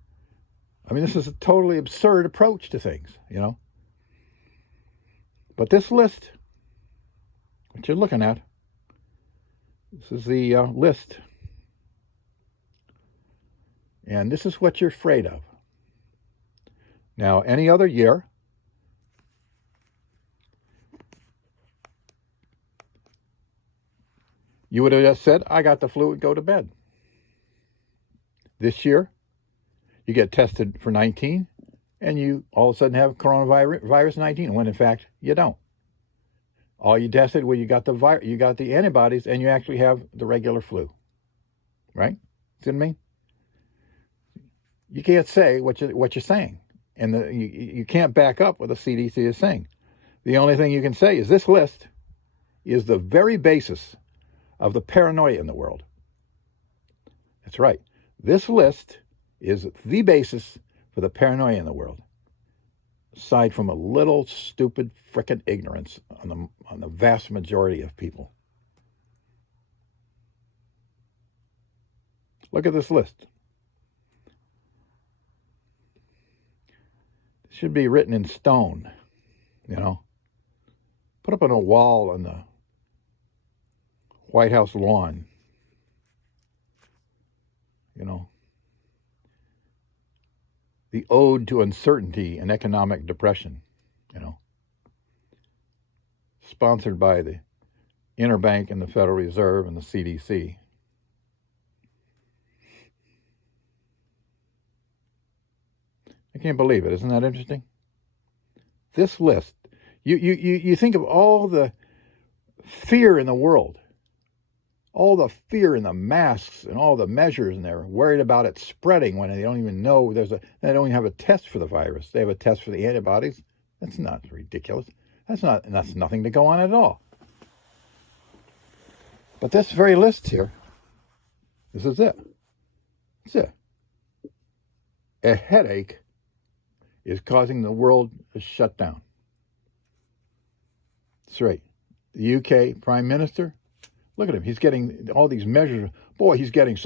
this is a totally absurd approach to things, But this list, what you're looking at, this is the list. And this is what you're afraid of. Now, any other year, you would have just said, I got the flu and go to bed. This year, you get tested for 19, and you all of a sudden have coronavirus 19, when in fact you don't. All you tested, well, you got the antibodies, and you actually have the regular flu, right? See what I mean? You can't say what you're saying, and you can't back up what the CDC is saying. The only thing you can say is this list is the very basis of the paranoia in the world. That's right. This list is the basis for the paranoia in the world, aside from a little stupid frickin' ignorance on the vast majority of people. Look at this list. It should be written in stone, Put up on a wall on the White House lawn, The ode to uncertainty and economic depression, Sponsored by the Interbank and the Federal Reserve and the CDC. I can't believe it. Isn't that interesting? This list, you think of all the fear in the world, all the fear in the masks and all the measures, and they're worried about it spreading when they don't even know they don't even have a test for the virus. They have a test for the antibodies. That's not ridiculous. That's nothing to go on at all. But this very list here, this is it. That's it. A headache is causing the world to shut down. That's right. The UK Prime Minister, look at him. He's getting all these measures. Boy, he's getting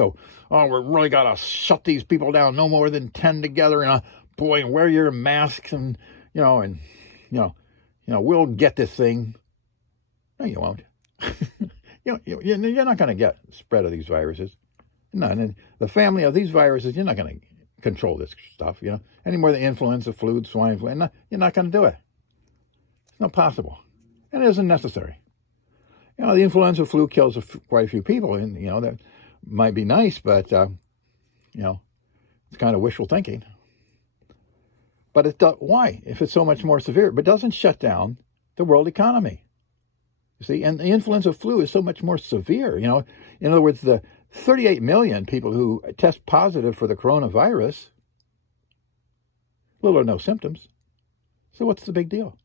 we really got to shut these people down. No more than 10 together. And wear your masks and we'll get this thing. No, you won't. You're not going to get spread of these viruses. No, and the family of these viruses, you're not going to control this stuff, any more than influenza, flu, swine flu. You're not going to do it. It's not possible. And it isn't necessary. The influenza flu kills quite a few people, and, that might be nice, but, it's kind of wishful thinking. But why? If it's so much more severe, but it doesn't shut down the world economy. You see, and the influenza flu is so much more severe, In other words, the 38 million people who test positive for the coronavirus, little or no symptoms. So what's the big deal?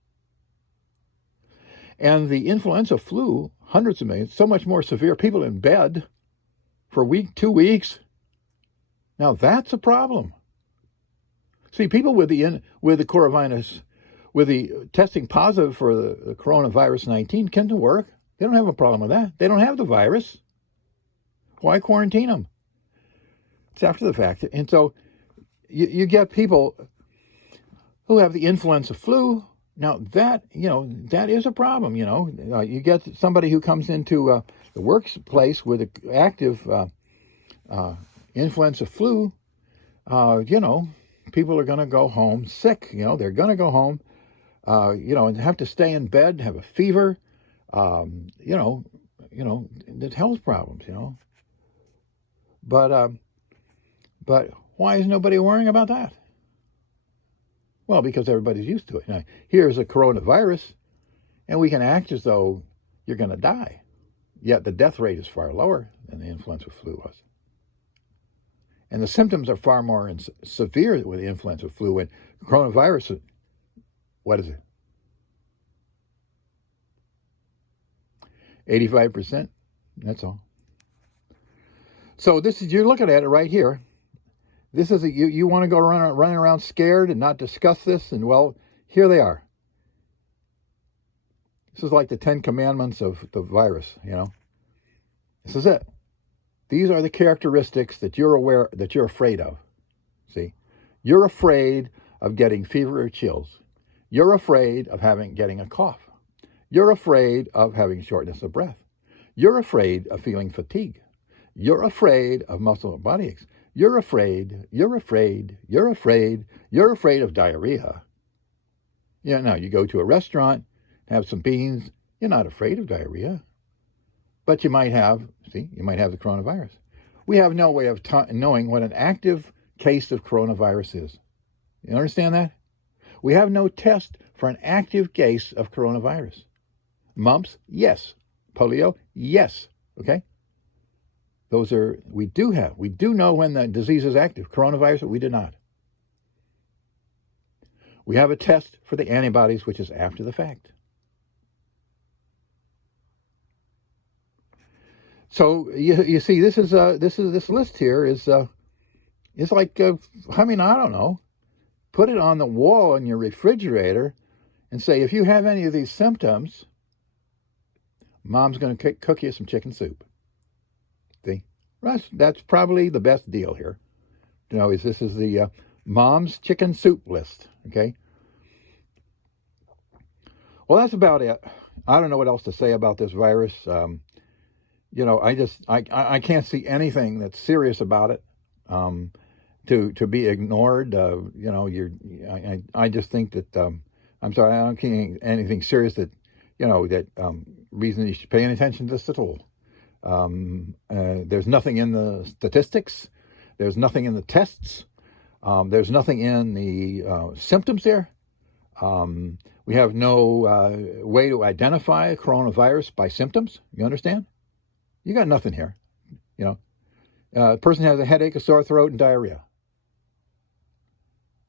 And the influenza flu, hundreds of millions, so much more severe, people in bed for a week, 2 weeks. Now that's a problem. See, people with the coronavirus, with the testing positive for the coronavirus 19 can work. They don't have a problem with that. They don't have the virus. Why quarantine them? It's after the fact. And so you get people who have the influenza flu. Now that is a problem. You get somebody who comes into the workplace with an active influenza flu. People are going to go home sick. They're going to go home, and have to stay in bed, have a fever. There's health problems. But why is nobody worrying about that? Well, because everybody's used to it. Now, here's a coronavirus, and we can act as though you're going to die. Yet the death rate is far lower than the influenza flu was. And the symptoms are far more severe with the influenza flu. And coronavirus, what is it? 85%. That's all. So this is, you're looking at it right here. This is you want to go running around scared and not discuss this, and well, here they are. This is like the 10 commandments of the virus, This is it. These are the characteristics that you're afraid of. See? You're afraid of getting fever or chills. You're afraid of getting a cough. You're afraid of having shortness of breath. You're afraid of feeling fatigue. You're afraid of muscle and body aches. You're afraid of diarrhea. Now you go to a restaurant, have some beans, you're not afraid of diarrhea. But you might have the coronavirus. We have no way of knowing what an active case of coronavirus is. You understand that? We have no test for an active case of coronavirus. Mumps, yes. Polio, yes. Okay? We do know when the disease is active. Coronavirus, we do not. We have a test for the antibodies, which is after the fact. So you see, this list here is like I don't know. Put it on the wall in your refrigerator, and say, if you have any of these symptoms, Mom's going to cook you some chicken soup. See, that's probably the best deal here. This is the Mom's chicken soup list. Okay. Well, that's about it. I don't know what else to say about this virus. I can't see anything that's serious about it to be ignored. I just think that I'm sorry, I don't see anything serious that reason you should pay any attention to this at all. There's nothing in the statistics. There's nothing in the tests. There's nothing in the symptoms there. We have no way to identify coronavirus by symptoms. You understand? You got nothing here. A person has a headache, a sore throat, and diarrhea.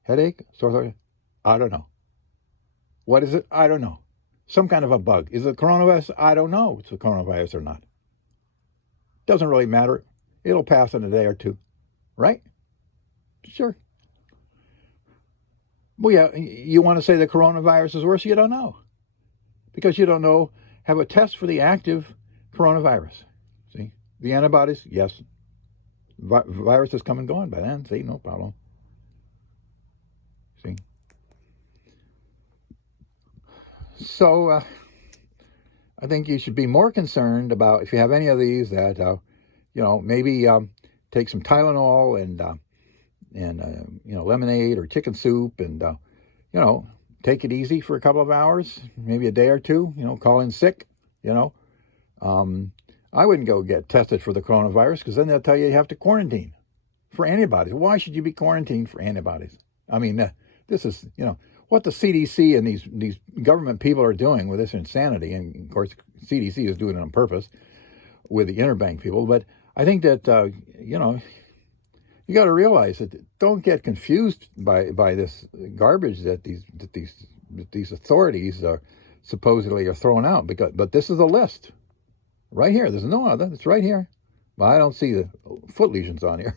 Headache, sore throat, I don't know. What is it? I don't know. Some kind of a bug. Is it coronavirus? I don't know if it's a coronavirus or not. Doesn't really matter. It'll pass in a day or two. Right? Sure. Well, yeah, you want to say the coronavirus is worse? You don't know. Because you don't have a test for the active coronavirus. See? The antibodies, yes. Virus is come and gone by then. See, no problem. See? So, I think you should be more concerned about, if you have any of these, that, maybe take some Tylenol and lemonade or chicken soup and, take it easy for a couple of hours, maybe a day or two, call in sick, I wouldn't go get tested for the coronavirus, because then they'll tell you have to quarantine for antibodies. Why should you be quarantined for antibodies? I mean, this is, what the CDC and these government people are doing with this insanity. And of course, CDC is doing it on purpose with the interbank people. But I think that, you got to realize that don't get confused by this garbage that these authorities are supposedly throwing out. But this is a list. Right here. There's no other. It's right here. Well, I don't see the foot lesions on here.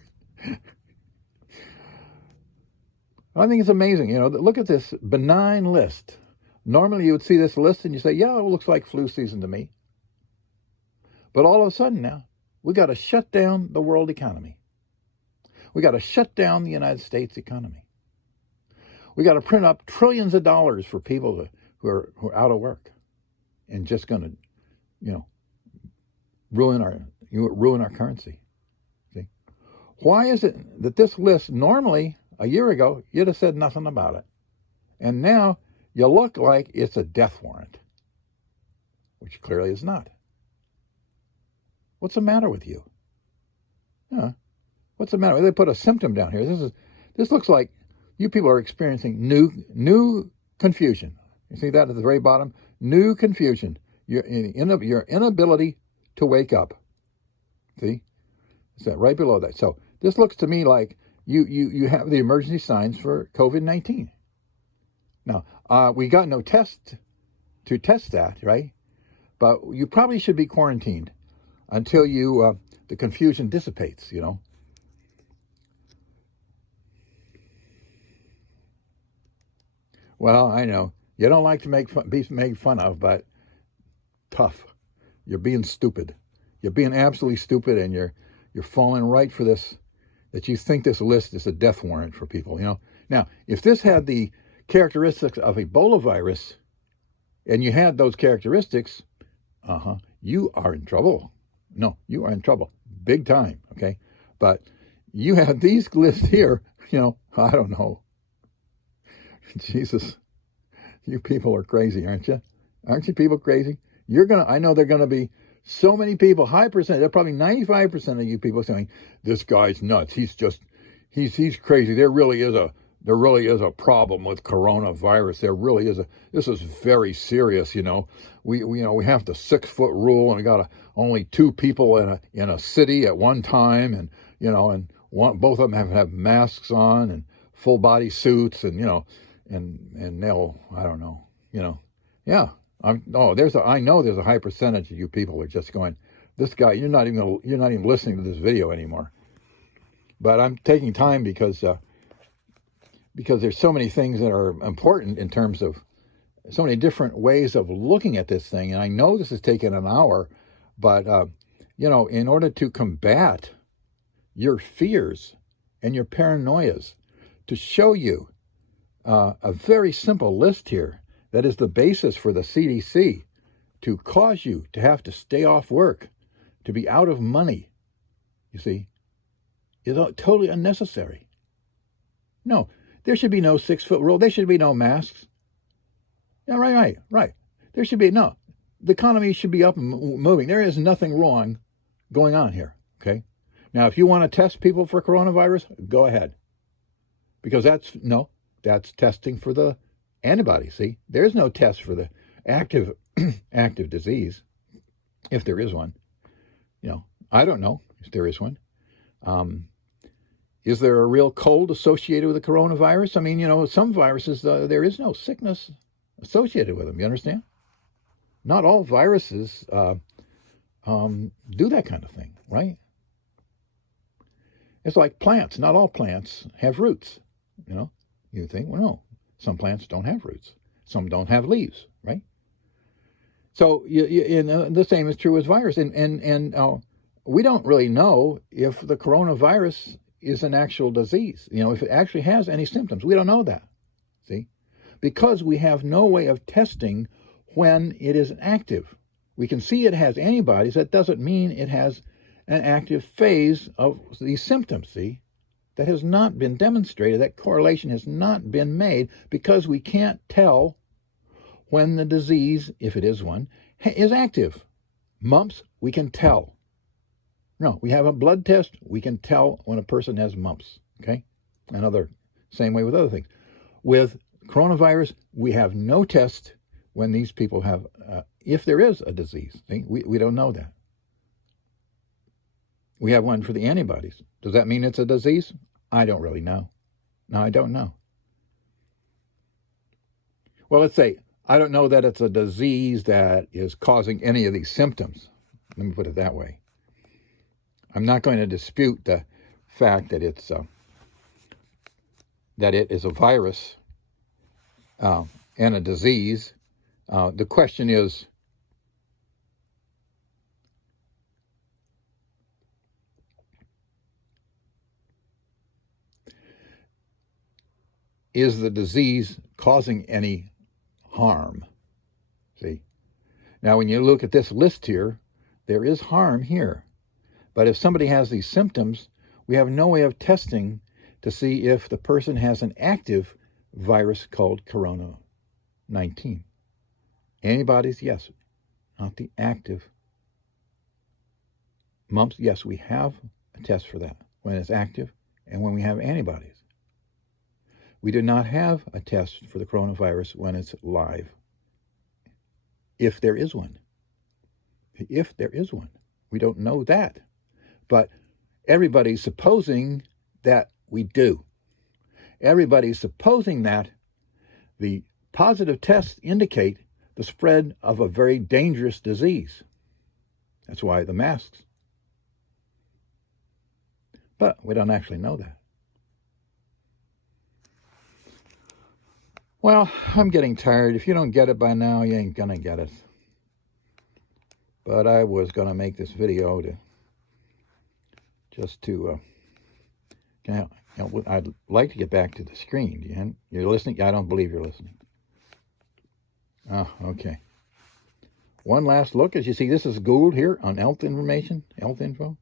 I think it's amazing. Look at this benign list. Normally you would see this list and you say, yeah, it looks like flu season to me. But all of a sudden now, we got to shut down the world economy. We got to shut down the United States economy. We got to print up trillions of dollars for people who are out of work and just going to, ruin our currency. See, why is it that this list, normally a year ago you'd have said nothing about it, and now you look like it's a death warrant, which clearly is not? What's the matter with you? What's the matter? They put a symptom down here. This looks like you people are experiencing new confusion. You see that at the very bottom? New confusion. Your inability to wake up. See? It's that right below that. So this looks to me like you have the emergency signs for COVID-19. Now, we got no test to test that, right? but you probably should be quarantined until the confusion dissipates, you know. Well, I know you don't like to be made fun of, but tough. You're being stupid. You're being absolutely stupid, and you're falling right for this. That you think this list is a death warrant for people. You know. Now, if this had the characteristics of Ebola virus, and you had those characteristics, you are in trouble. No, you are in trouble, big time. Okay, but you have these lists here. You know, I don't know. Jesus, you people are crazy, aren't you? Aren't you people crazy? I know there are gonna be so many people, high percent, they're probably 95% of you people saying, this guy's nuts. He's crazy. There really is a problem with coronavirus. This is very serious, you know. We have the 6-foot rule, and we got only 2 people in a city at one time, and both of them have masks on and full body suits, and and they'll, I don't know, yeah. I know there's a high percentage of you people are just going, this guy, you're not even listening to this video anymore. But I'm taking time because there's so many things that are important in terms of so many different ways of looking at this thing. And I know this has taken an hour, but in order to combat your fears and your paranoias, to show you a very simple list here that is the basis for the CDC to cause you to have to stay off work, to be out of money, you see, is totally unnecessary. No, there should be no 6-foot rule. There should be no masks. Yeah, right. There should be no. The economy should be up and moving. There is nothing wrong going on here, okay? Now, if you want to test people for coronavirus, go ahead. Because that's testing for the antibody. See, there's no test for the active disease, if there is one. I don't know if there is one. Is there a real cold associated with the coronavirus? I mean, some viruses, there is no sickness associated with them. You understand? Not all viruses do that kind of thing, right? It's like plants. Not all plants have roots. You think, well, no. Some plants don't have roots. Some don't have leaves, right? So the same is true with virus. And we don't really know if the coronavirus is an actual disease. If it actually has any symptoms. We don't know that, see? Because we have no way of testing when it is active. We can see it has antibodies. That doesn't mean it has an active phase of these symptoms, see? That has not been demonstrated. That correlation has not been made because we can't tell when the disease, if it is one, is active. Mumps, we can tell. No, we have a blood test. We can tell when a person has mumps, okay? Same way with other things. With coronavirus, we have no test when these people have, if there is a disease. See? We don't know that. We have one for the antibodies. Does that mean it's a disease? I don't really know. No, I don't know. Well, let's say, I don't know that it's a disease that is causing any of these symptoms. Let me put it that way. I'm not going to dispute the fact that it is a virus and a disease. The question is the disease causing any harm? See? Now, when you look at this list here, there is harm here. But if somebody has these symptoms, we have no way of testing to see if the person has an active virus called corona-19. Antibodies, yes, not the active. Mumps, yes, we have a test for that when it's active and when we have antibodies. We do not have a test for the coronavirus when it's live. If there is one. If there is one. We don't know that. But everybody's supposing that we do. Everybody's supposing that the positive tests indicate the spread of a very dangerous disease. That's why the masks. But we don't actually know that. Well, I'm getting tired. If you don't get it by now, you ain't gonna get it. But I was gonna make this video I'd like to get back to the screen. You're listening? I don't believe you're listening. Oh, okay. One last look. As you see, this is Gould here on health information, health info.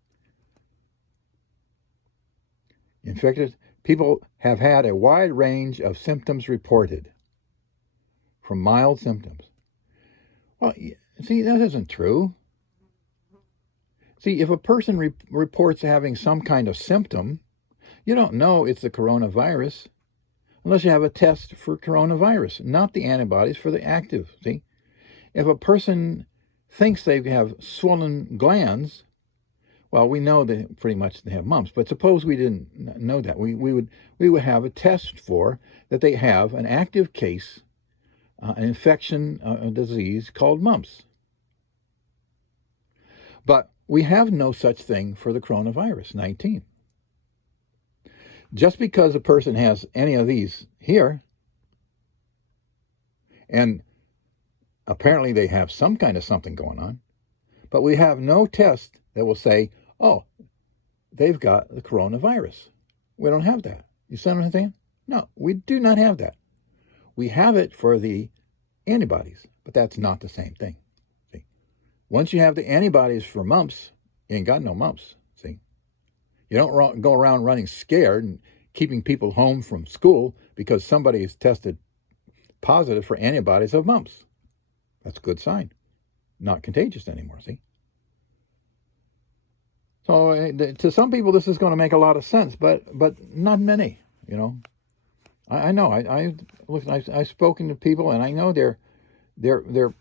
Infected people have had a wide range of symptoms reported, from mild symptoms. Well, see, that isn't true. See, if a person reports having some kind of symptom, you don't know it's the coronavirus unless you have a test for coronavirus, not the antibodies for the active. See, if a person thinks they have swollen glands, well, we know that pretty much they have mumps. But suppose we didn't know that. We would have a test for that they have an active case, an infection, a disease called mumps. But we have no such thing for the coronavirus 19. Just because a person has any of these here, and apparently they have some kind of something going on, but we have no test that will say, oh, they've got the coronavirus. We don't have that. You see what I'm saying? No, we do not have that. We have it for the antibodies, but that's not the same thing. See, once you have the antibodies for mumps, you ain't got no mumps. See, you don't go around running scared and keeping people home from school because somebody is tested positive for antibodies of mumps. That's a good sign. Not contagious anymore, see? So to some people, this is going to make a lot of sense, but not many, I know. I've spoken to people, and I know their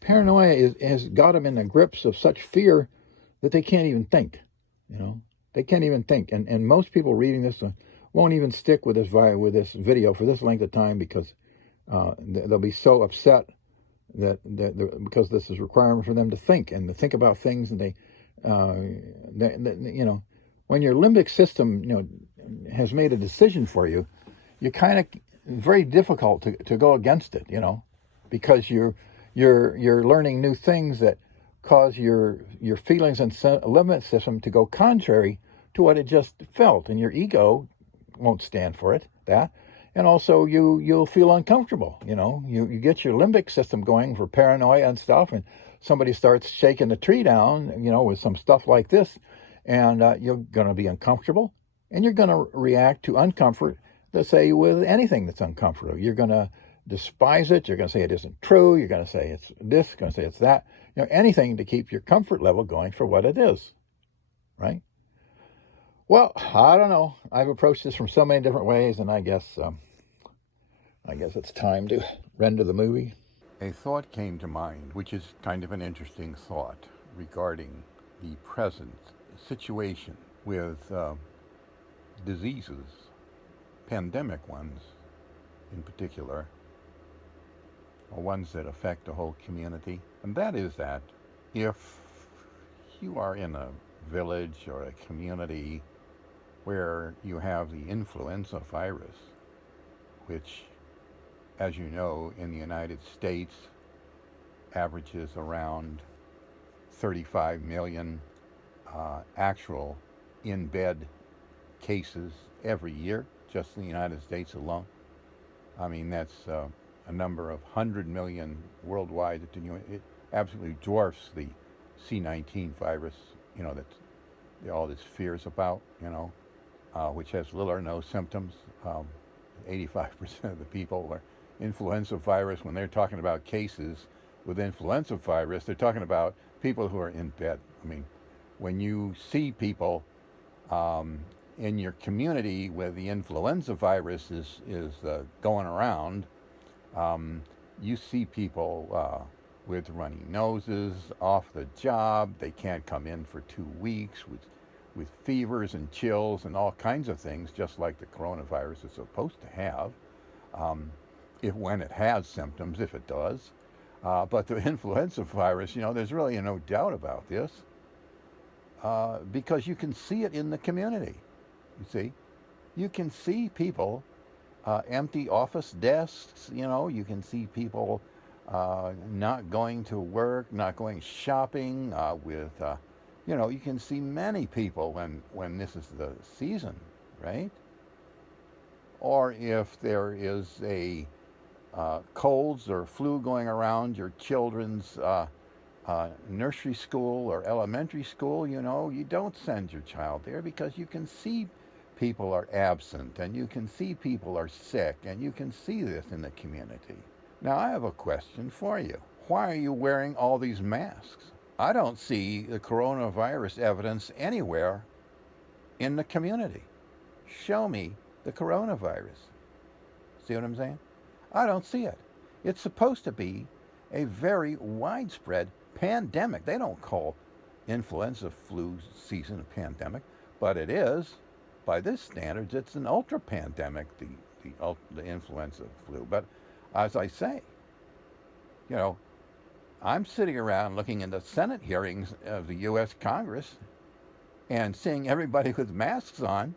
paranoia has got them in the grips of such fear that they can't even think. They can't even think. And most people reading this won't even stick with this video for this length of time because they'll be so upset because this is a requirement for them to think and to think about things, and they when your limbic system has made a decision for you, you're kind of very difficult to go against it, because you're learning new things that cause your feelings and limbic system to go contrary to what it just felt, and your ego won't stand for it. And also you'll feel uncomfortable. You get your limbic system going for paranoia and stuff, and somebody starts shaking the tree down, with some stuff like this, and you're going to be uncomfortable, and you're going to react to uncomfort, let's say, with anything that's uncomfortable. You're going to despise it. You're going to say it isn't true. You're going to say it's this. You're going to say it's that. Anything to keep your comfort level going for what it is, right? Well, I don't know. I've approached this from so many different ways, and I guess it's time to render the movie. A thought came to mind, which is kind of an interesting thought regarding the present situation with diseases, pandemic ones in particular, or ones that affect a whole community. And that is that if you are in a village or a community where you have the influenza virus, which, as you know, in the United States averages around 35 million actual in-bed cases every year, just in the United States alone. I mean, that's a number of 100 million worldwide. It absolutely dwarfs the C-19 virus, that all this fears about, which has little or no symptoms. 85% of the people are influenza virus. When they're talking about cases with influenza virus, they're talking about people who are in bed. I mean, when you see people in your community where the influenza virus is going around, you see people with runny noses, off the job. They can't come in for 2 weeks with fevers and chills and all kinds of things, just like the coronavirus is supposed to have, when it has symptoms, if it does. But the influenza virus, there's really no doubt about this because you can see it in the community. You see, you can see people empty office desks. You can see people not going to work, not going shopping. You can see many people when this is the season, right? Or if there is a colds or flu going around your children's nursery school or elementary school, you don't send your child there because you can see people are absent and you can see people are sick and you can see this in the community. Now, I have a question for you. Why are you wearing all these masks? I don't see the coronavirus evidence anywhere in the community. Show me the coronavirus. See what I'm saying? I don't see it. It's supposed to be a very widespread pandemic. They don't call influenza flu season a pandemic, but it is. By this standards, it's an ultra pandemic, the influenza flu. But as I say, I'm sitting around looking at the Senate hearings of the U.S. Congress and seeing everybody with masks on,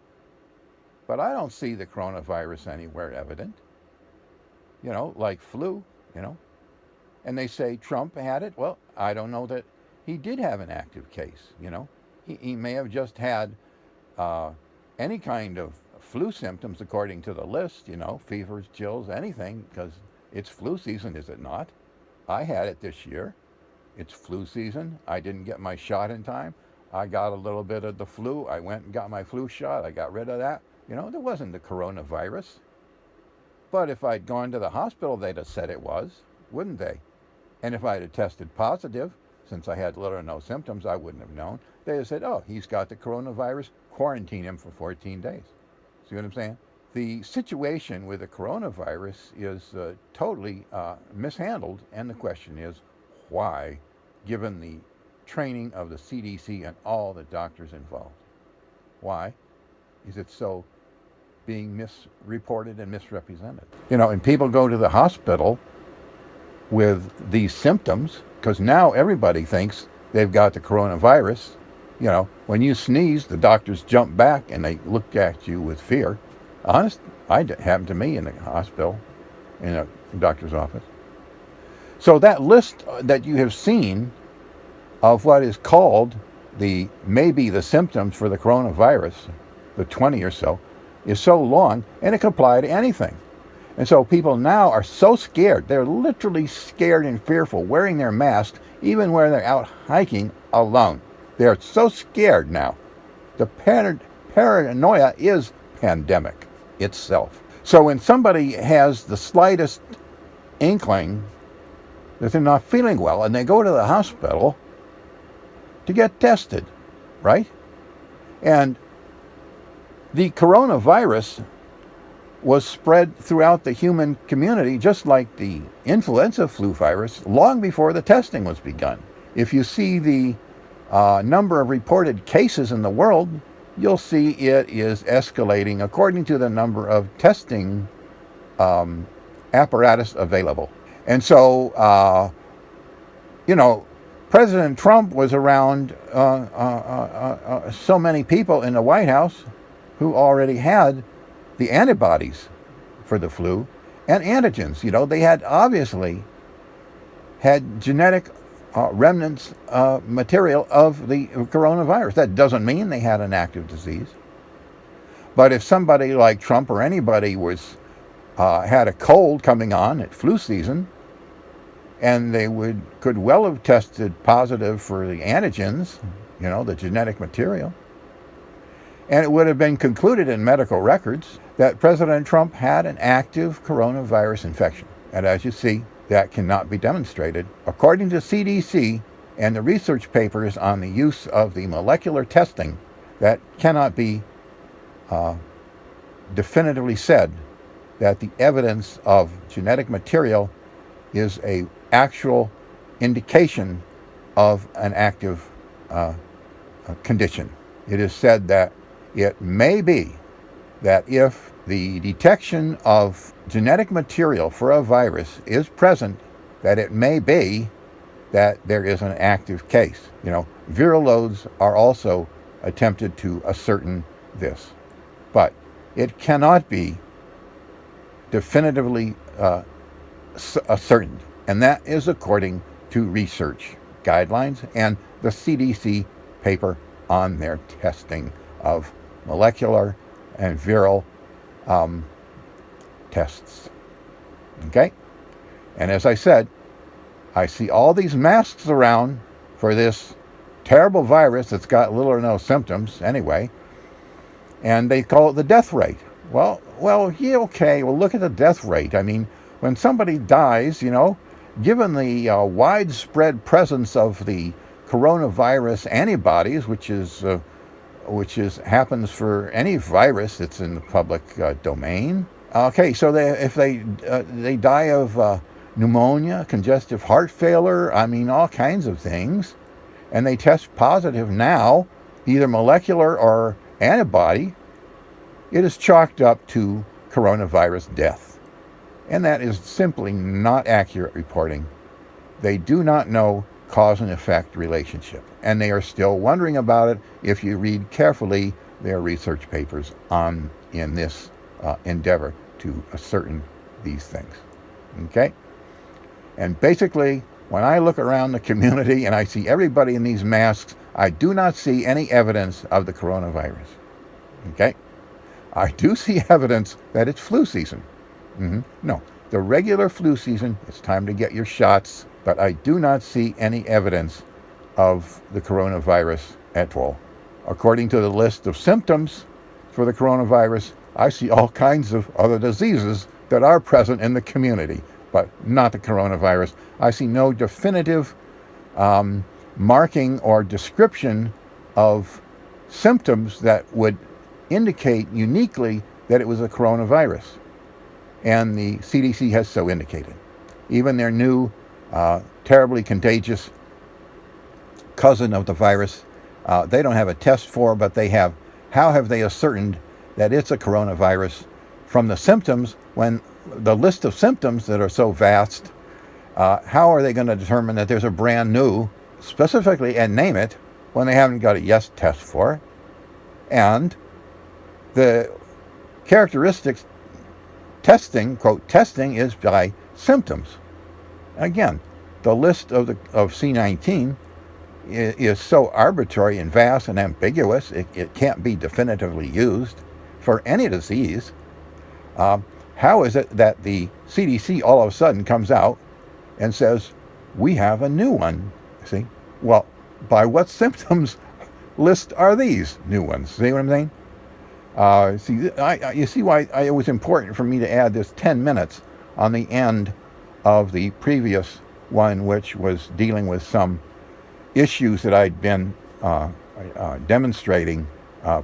but I don't see the coronavirus anywhere evident, like flu, And they say Trump had it. Well, I don't know that he did have an active case, He may have just had any kind of flu symptoms according to the list, fevers, chills, anything, because it's flu season, is it not? I had it this year. It's flu season. I didn't get my shot in time. I got a little bit of the flu. I went and got my flu shot. I got rid of that. There wasn't the coronavirus. But if I'd gone to the hospital, they'd have said it was, wouldn't they? And if I'd have tested positive, since I had little or no symptoms, I wouldn't have known. They'd have said, oh, he's got the coronavirus, quarantine him for 14 days. See what I'm saying? The situation with the coronavirus is totally mishandled, and the question is, why, given the training of the CDC and all the doctors involved? Why is it so being misreported and misrepresented? And people go to the hospital with these symptoms because now everybody thinks they've got the coronavirus. When you sneeze, the doctors jump back and they look at you with fear. Honest, it happened to me in the hospital, in a doctor's office. So that list that you have seen of what is called maybe the symptoms for the coronavirus, the 20 or so, is so long, and it can apply to anything. And so people now are so scared. They're literally scared and fearful, wearing their masks, even when they're out hiking alone. They're so scared now. The paranoia is pandemic itself. So when somebody has the slightest inkling that they're not feeling well, and they go to the hospital to get tested, right? And the coronavirus was spread throughout the human community, just like the influenza flu virus, long before the testing was begun. If you see the number of reported cases in the world, you'll see it is escalating according to the number of testing apparatus available. And so, President Trump was around so many people in the White House who already had the antibodies for the flu and antigens. They had obviously had genetic remnants material of the coronavirus. That doesn't mean they had an active disease. But if somebody like Trump or anybody had a cold coming on at flu season, and they could well have tested positive for the antigens, the genetic material, and it would have been concluded in medical records that President Trump had an active coronavirus infection. And as you see, that cannot be demonstrated. According to CDC and the research papers on the use of the molecular testing, that cannot be definitively said that the evidence of genetic material is an actual indication of an active condition. It is said that it may be that if the detection of genetic material for a virus is present that it may be that there is an active case. Viral loads are also attempted to ascertain this, but it cannot be definitively ascertained, and that is according to research guidelines and the CDC paper on their testing of molecular and viral tests. Okay? And as I said, I see all these masks around for this terrible virus that's got little or no symptoms anyway, and they call it the death rate. Well, yeah, okay, well, look at the death rate. I mean, when somebody dies, given the widespread presence of the coronavirus antibodies, which happens for any virus that's in the public domain. Okay, so if they die of pneumonia, congestive heart failure, I mean, all kinds of things, and they test positive now, either molecular or antibody, it is chalked up to coronavirus death. And that is simply not accurate reporting. They do not know cause and effect relationship, and they are still wondering about it if you read carefully their research papers in this endeavor to ascertain these things. Okay? And basically, when I look around the community and I see everybody in these masks, I do not see any evidence of the coronavirus. Okay? I do see evidence that it's flu season. No, the regular flu season, it's time to get your shots, but I do not see any evidence of the coronavirus at all. According to the list of symptoms for the coronavirus, I see all kinds of other diseases that are present in the community, but not the coronavirus. I see no definitive marking or description of symptoms that would indicate uniquely that it was a coronavirus. And the CDC has so indicated. Even their new, terribly contagious cousin of the virus, they don't have a test for, but they have. How have they ascertained that it's a coronavirus from the symptoms, when the list of symptoms that are so vast? How are they going to determine that there's a brand new, specifically, and name it, when they haven't got a yes test for it? And the characteristics testing, quote, testing is by symptoms. Again, the list of C-19 is so arbitrary and vast and ambiguous, it can't be definitively used for any disease. How is it that the CDC all of a sudden comes out and says, we have a new one? See? Well, by what symptoms list are these new ones? See what I'm saying? You see why it was important for me to add this 10 minutes on the end of the previous one, which was dealing with some issues that I'd been demonstrating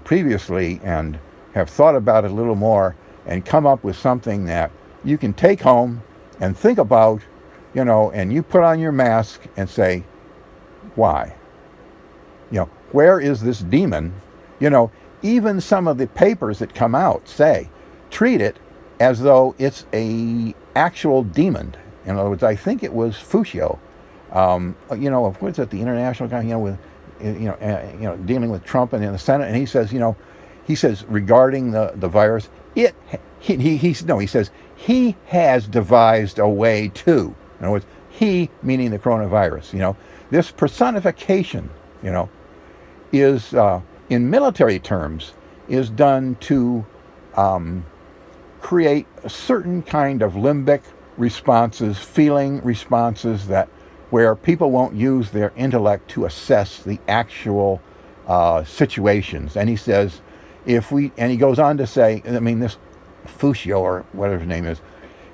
previously, and have thought about it a little more and come up with something that you can take home and think about, and you put on your mask and say, why? Where is this demon? Even some of the papers that come out say, treat it as though it's a actual demon. In other words, I think it was Fuscio, what's it, the international guy, with, dealing with Trump and in the Senate, and he says regarding the virus, he says he has devised a way to. In other words, he meaning the coronavirus. This personification, is in military terms, is done to create a certain kind of limbic responses, feeling responses, that where people won't use their intellect to assess the actual situations. And he says, and he goes on to say, this Fuscio, or whatever his name is,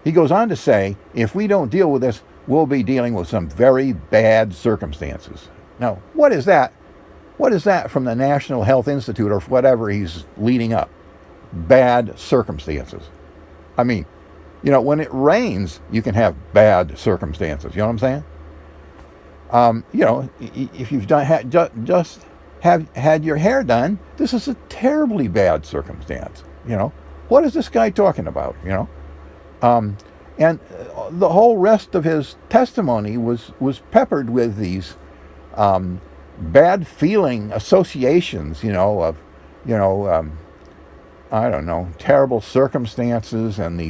he goes on to say, if we don't deal with this, we'll be dealing with some very bad circumstances. Now, what is that? What is that from the National Health Institute or whatever he's leading up? Bad circumstances. When it rains, you can have bad circumstances. You know what I'm saying? If you've just had your hair done, this is a terribly bad circumstance. What is this guy talking about? And the whole rest of his testimony was peppered with these bad feeling associations, you know, I don't know, terrible circumstances, and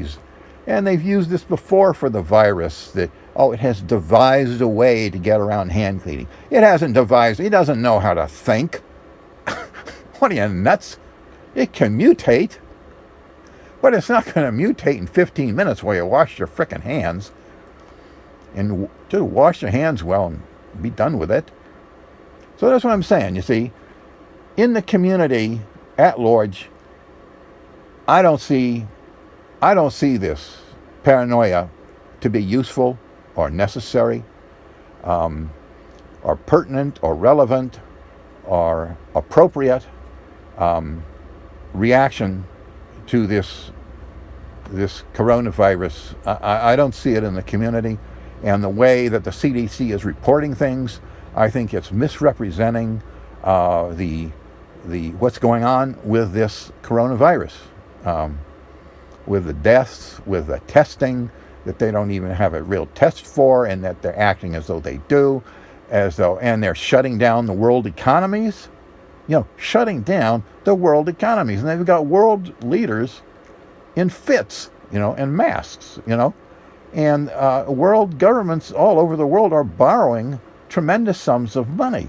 they've used this before for the virus, that, oh, it has devised a way to get around hand cleaning. It hasn't devised, it doesn't know how to think. What are you, nuts? It can mutate, but it's not going to mutate in 15 minutes while you wash your frickin' hands. And just wash your hands well and be done with it. So that's what I'm saying, you see. In the community at large, I don't see this paranoia to be useful or necessary, or pertinent or relevant or appropriate reaction to this coronavirus. I don't see it in the community, and the way that the CDC is reporting things, I think it's misrepresenting the what's going on with this coronavirus, with the deaths, with the testing that they don't even have a real test for, and that they're acting as though they do, and they're shutting down the world economies. Shutting down the world economies, and they've got world leaders in fits, and masks, and world governments all over the world are borrowing tremendous sums of money,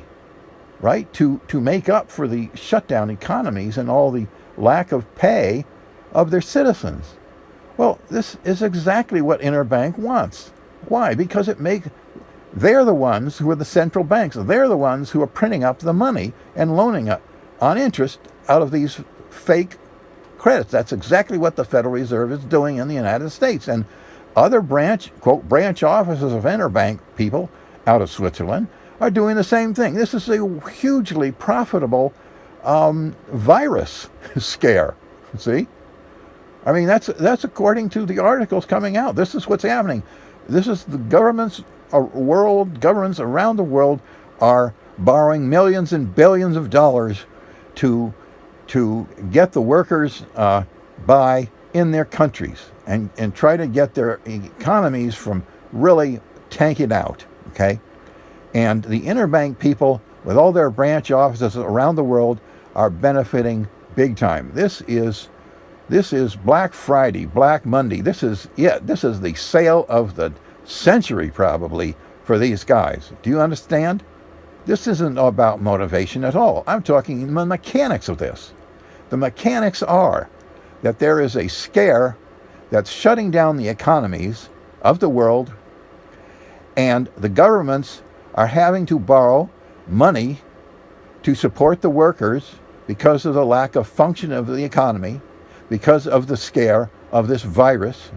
right, to make up for the shutdown economies and all the lack of pay of their citizens. Well, this is exactly what interbank wants. Why? Because they're the ones who are the central banks. They're the ones who are printing up the money and loaning it on interest out of these fake credits. That's exactly what the Federal Reserve is doing in the United States. And other branch offices of interbank people out of Switzerland are doing the same thing. This is a hugely profitable virus scare. See? I mean, that's according to the articles coming out. This is what's happening. This is the governments around the world are borrowing millions and billions of dollars to get the workers by in their countries and try to get their economies from really tanking out, okay? And the interbank people, with all their branch offices around the world, are benefiting big time. This is Black Friday, Black Monday. This is the sale of the century probably for these guys. Do you understand? This isn't about motivation at all. I'm talking the mechanics of this. The mechanics are that there is a scare that's shutting down the economies of the world, and the governments are having to borrow money to support the workers because of the lack of function of the economy, because of the scare of this virus.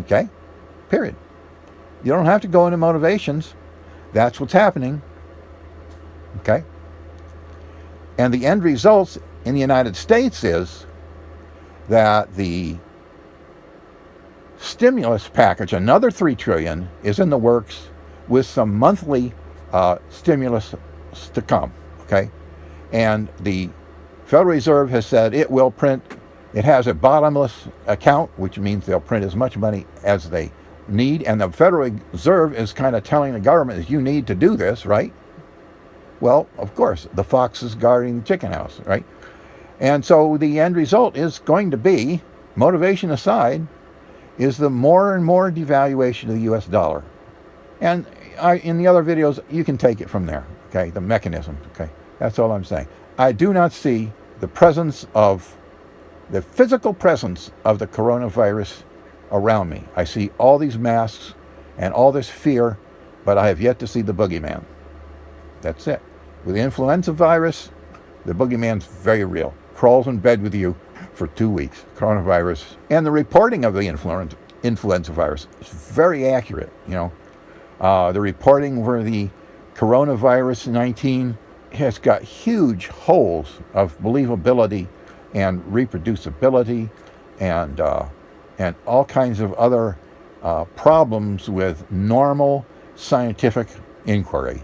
Okay? Period. You don't have to go into motivations. That's what's happening. Okay? And the end results in the United States is that the stimulus package, another $3 trillion, is in the works, with some monthly stimulus to come. Okay? And the Federal Reserve has said it will print. It has a bottomless account, which means they'll print as much money as they need. And the Federal Reserve is kind of telling the government, you need to do this, right? Well, of course, the fox is guarding the chicken house, right? And so the end result is going to be, motivation aside, is the more and more devaluation of the U.S. dollar. And in the other videos, you can take it from there, okay? The mechanism, okay? That's all I'm saying. I do not see the physical presence of the coronavirus around me. I see all these masks and all this fear, but I have yet to see the boogeyman. That's it. With the influenza virus, the boogeyman's very real. Crawls in bed with you for 2 weeks. Coronavirus. And the reporting of the influenza virus is very accurate, The reporting for the coronavirus 19 has got huge holes of believability and reproducibility and all kinds of other problems with normal scientific inquiry.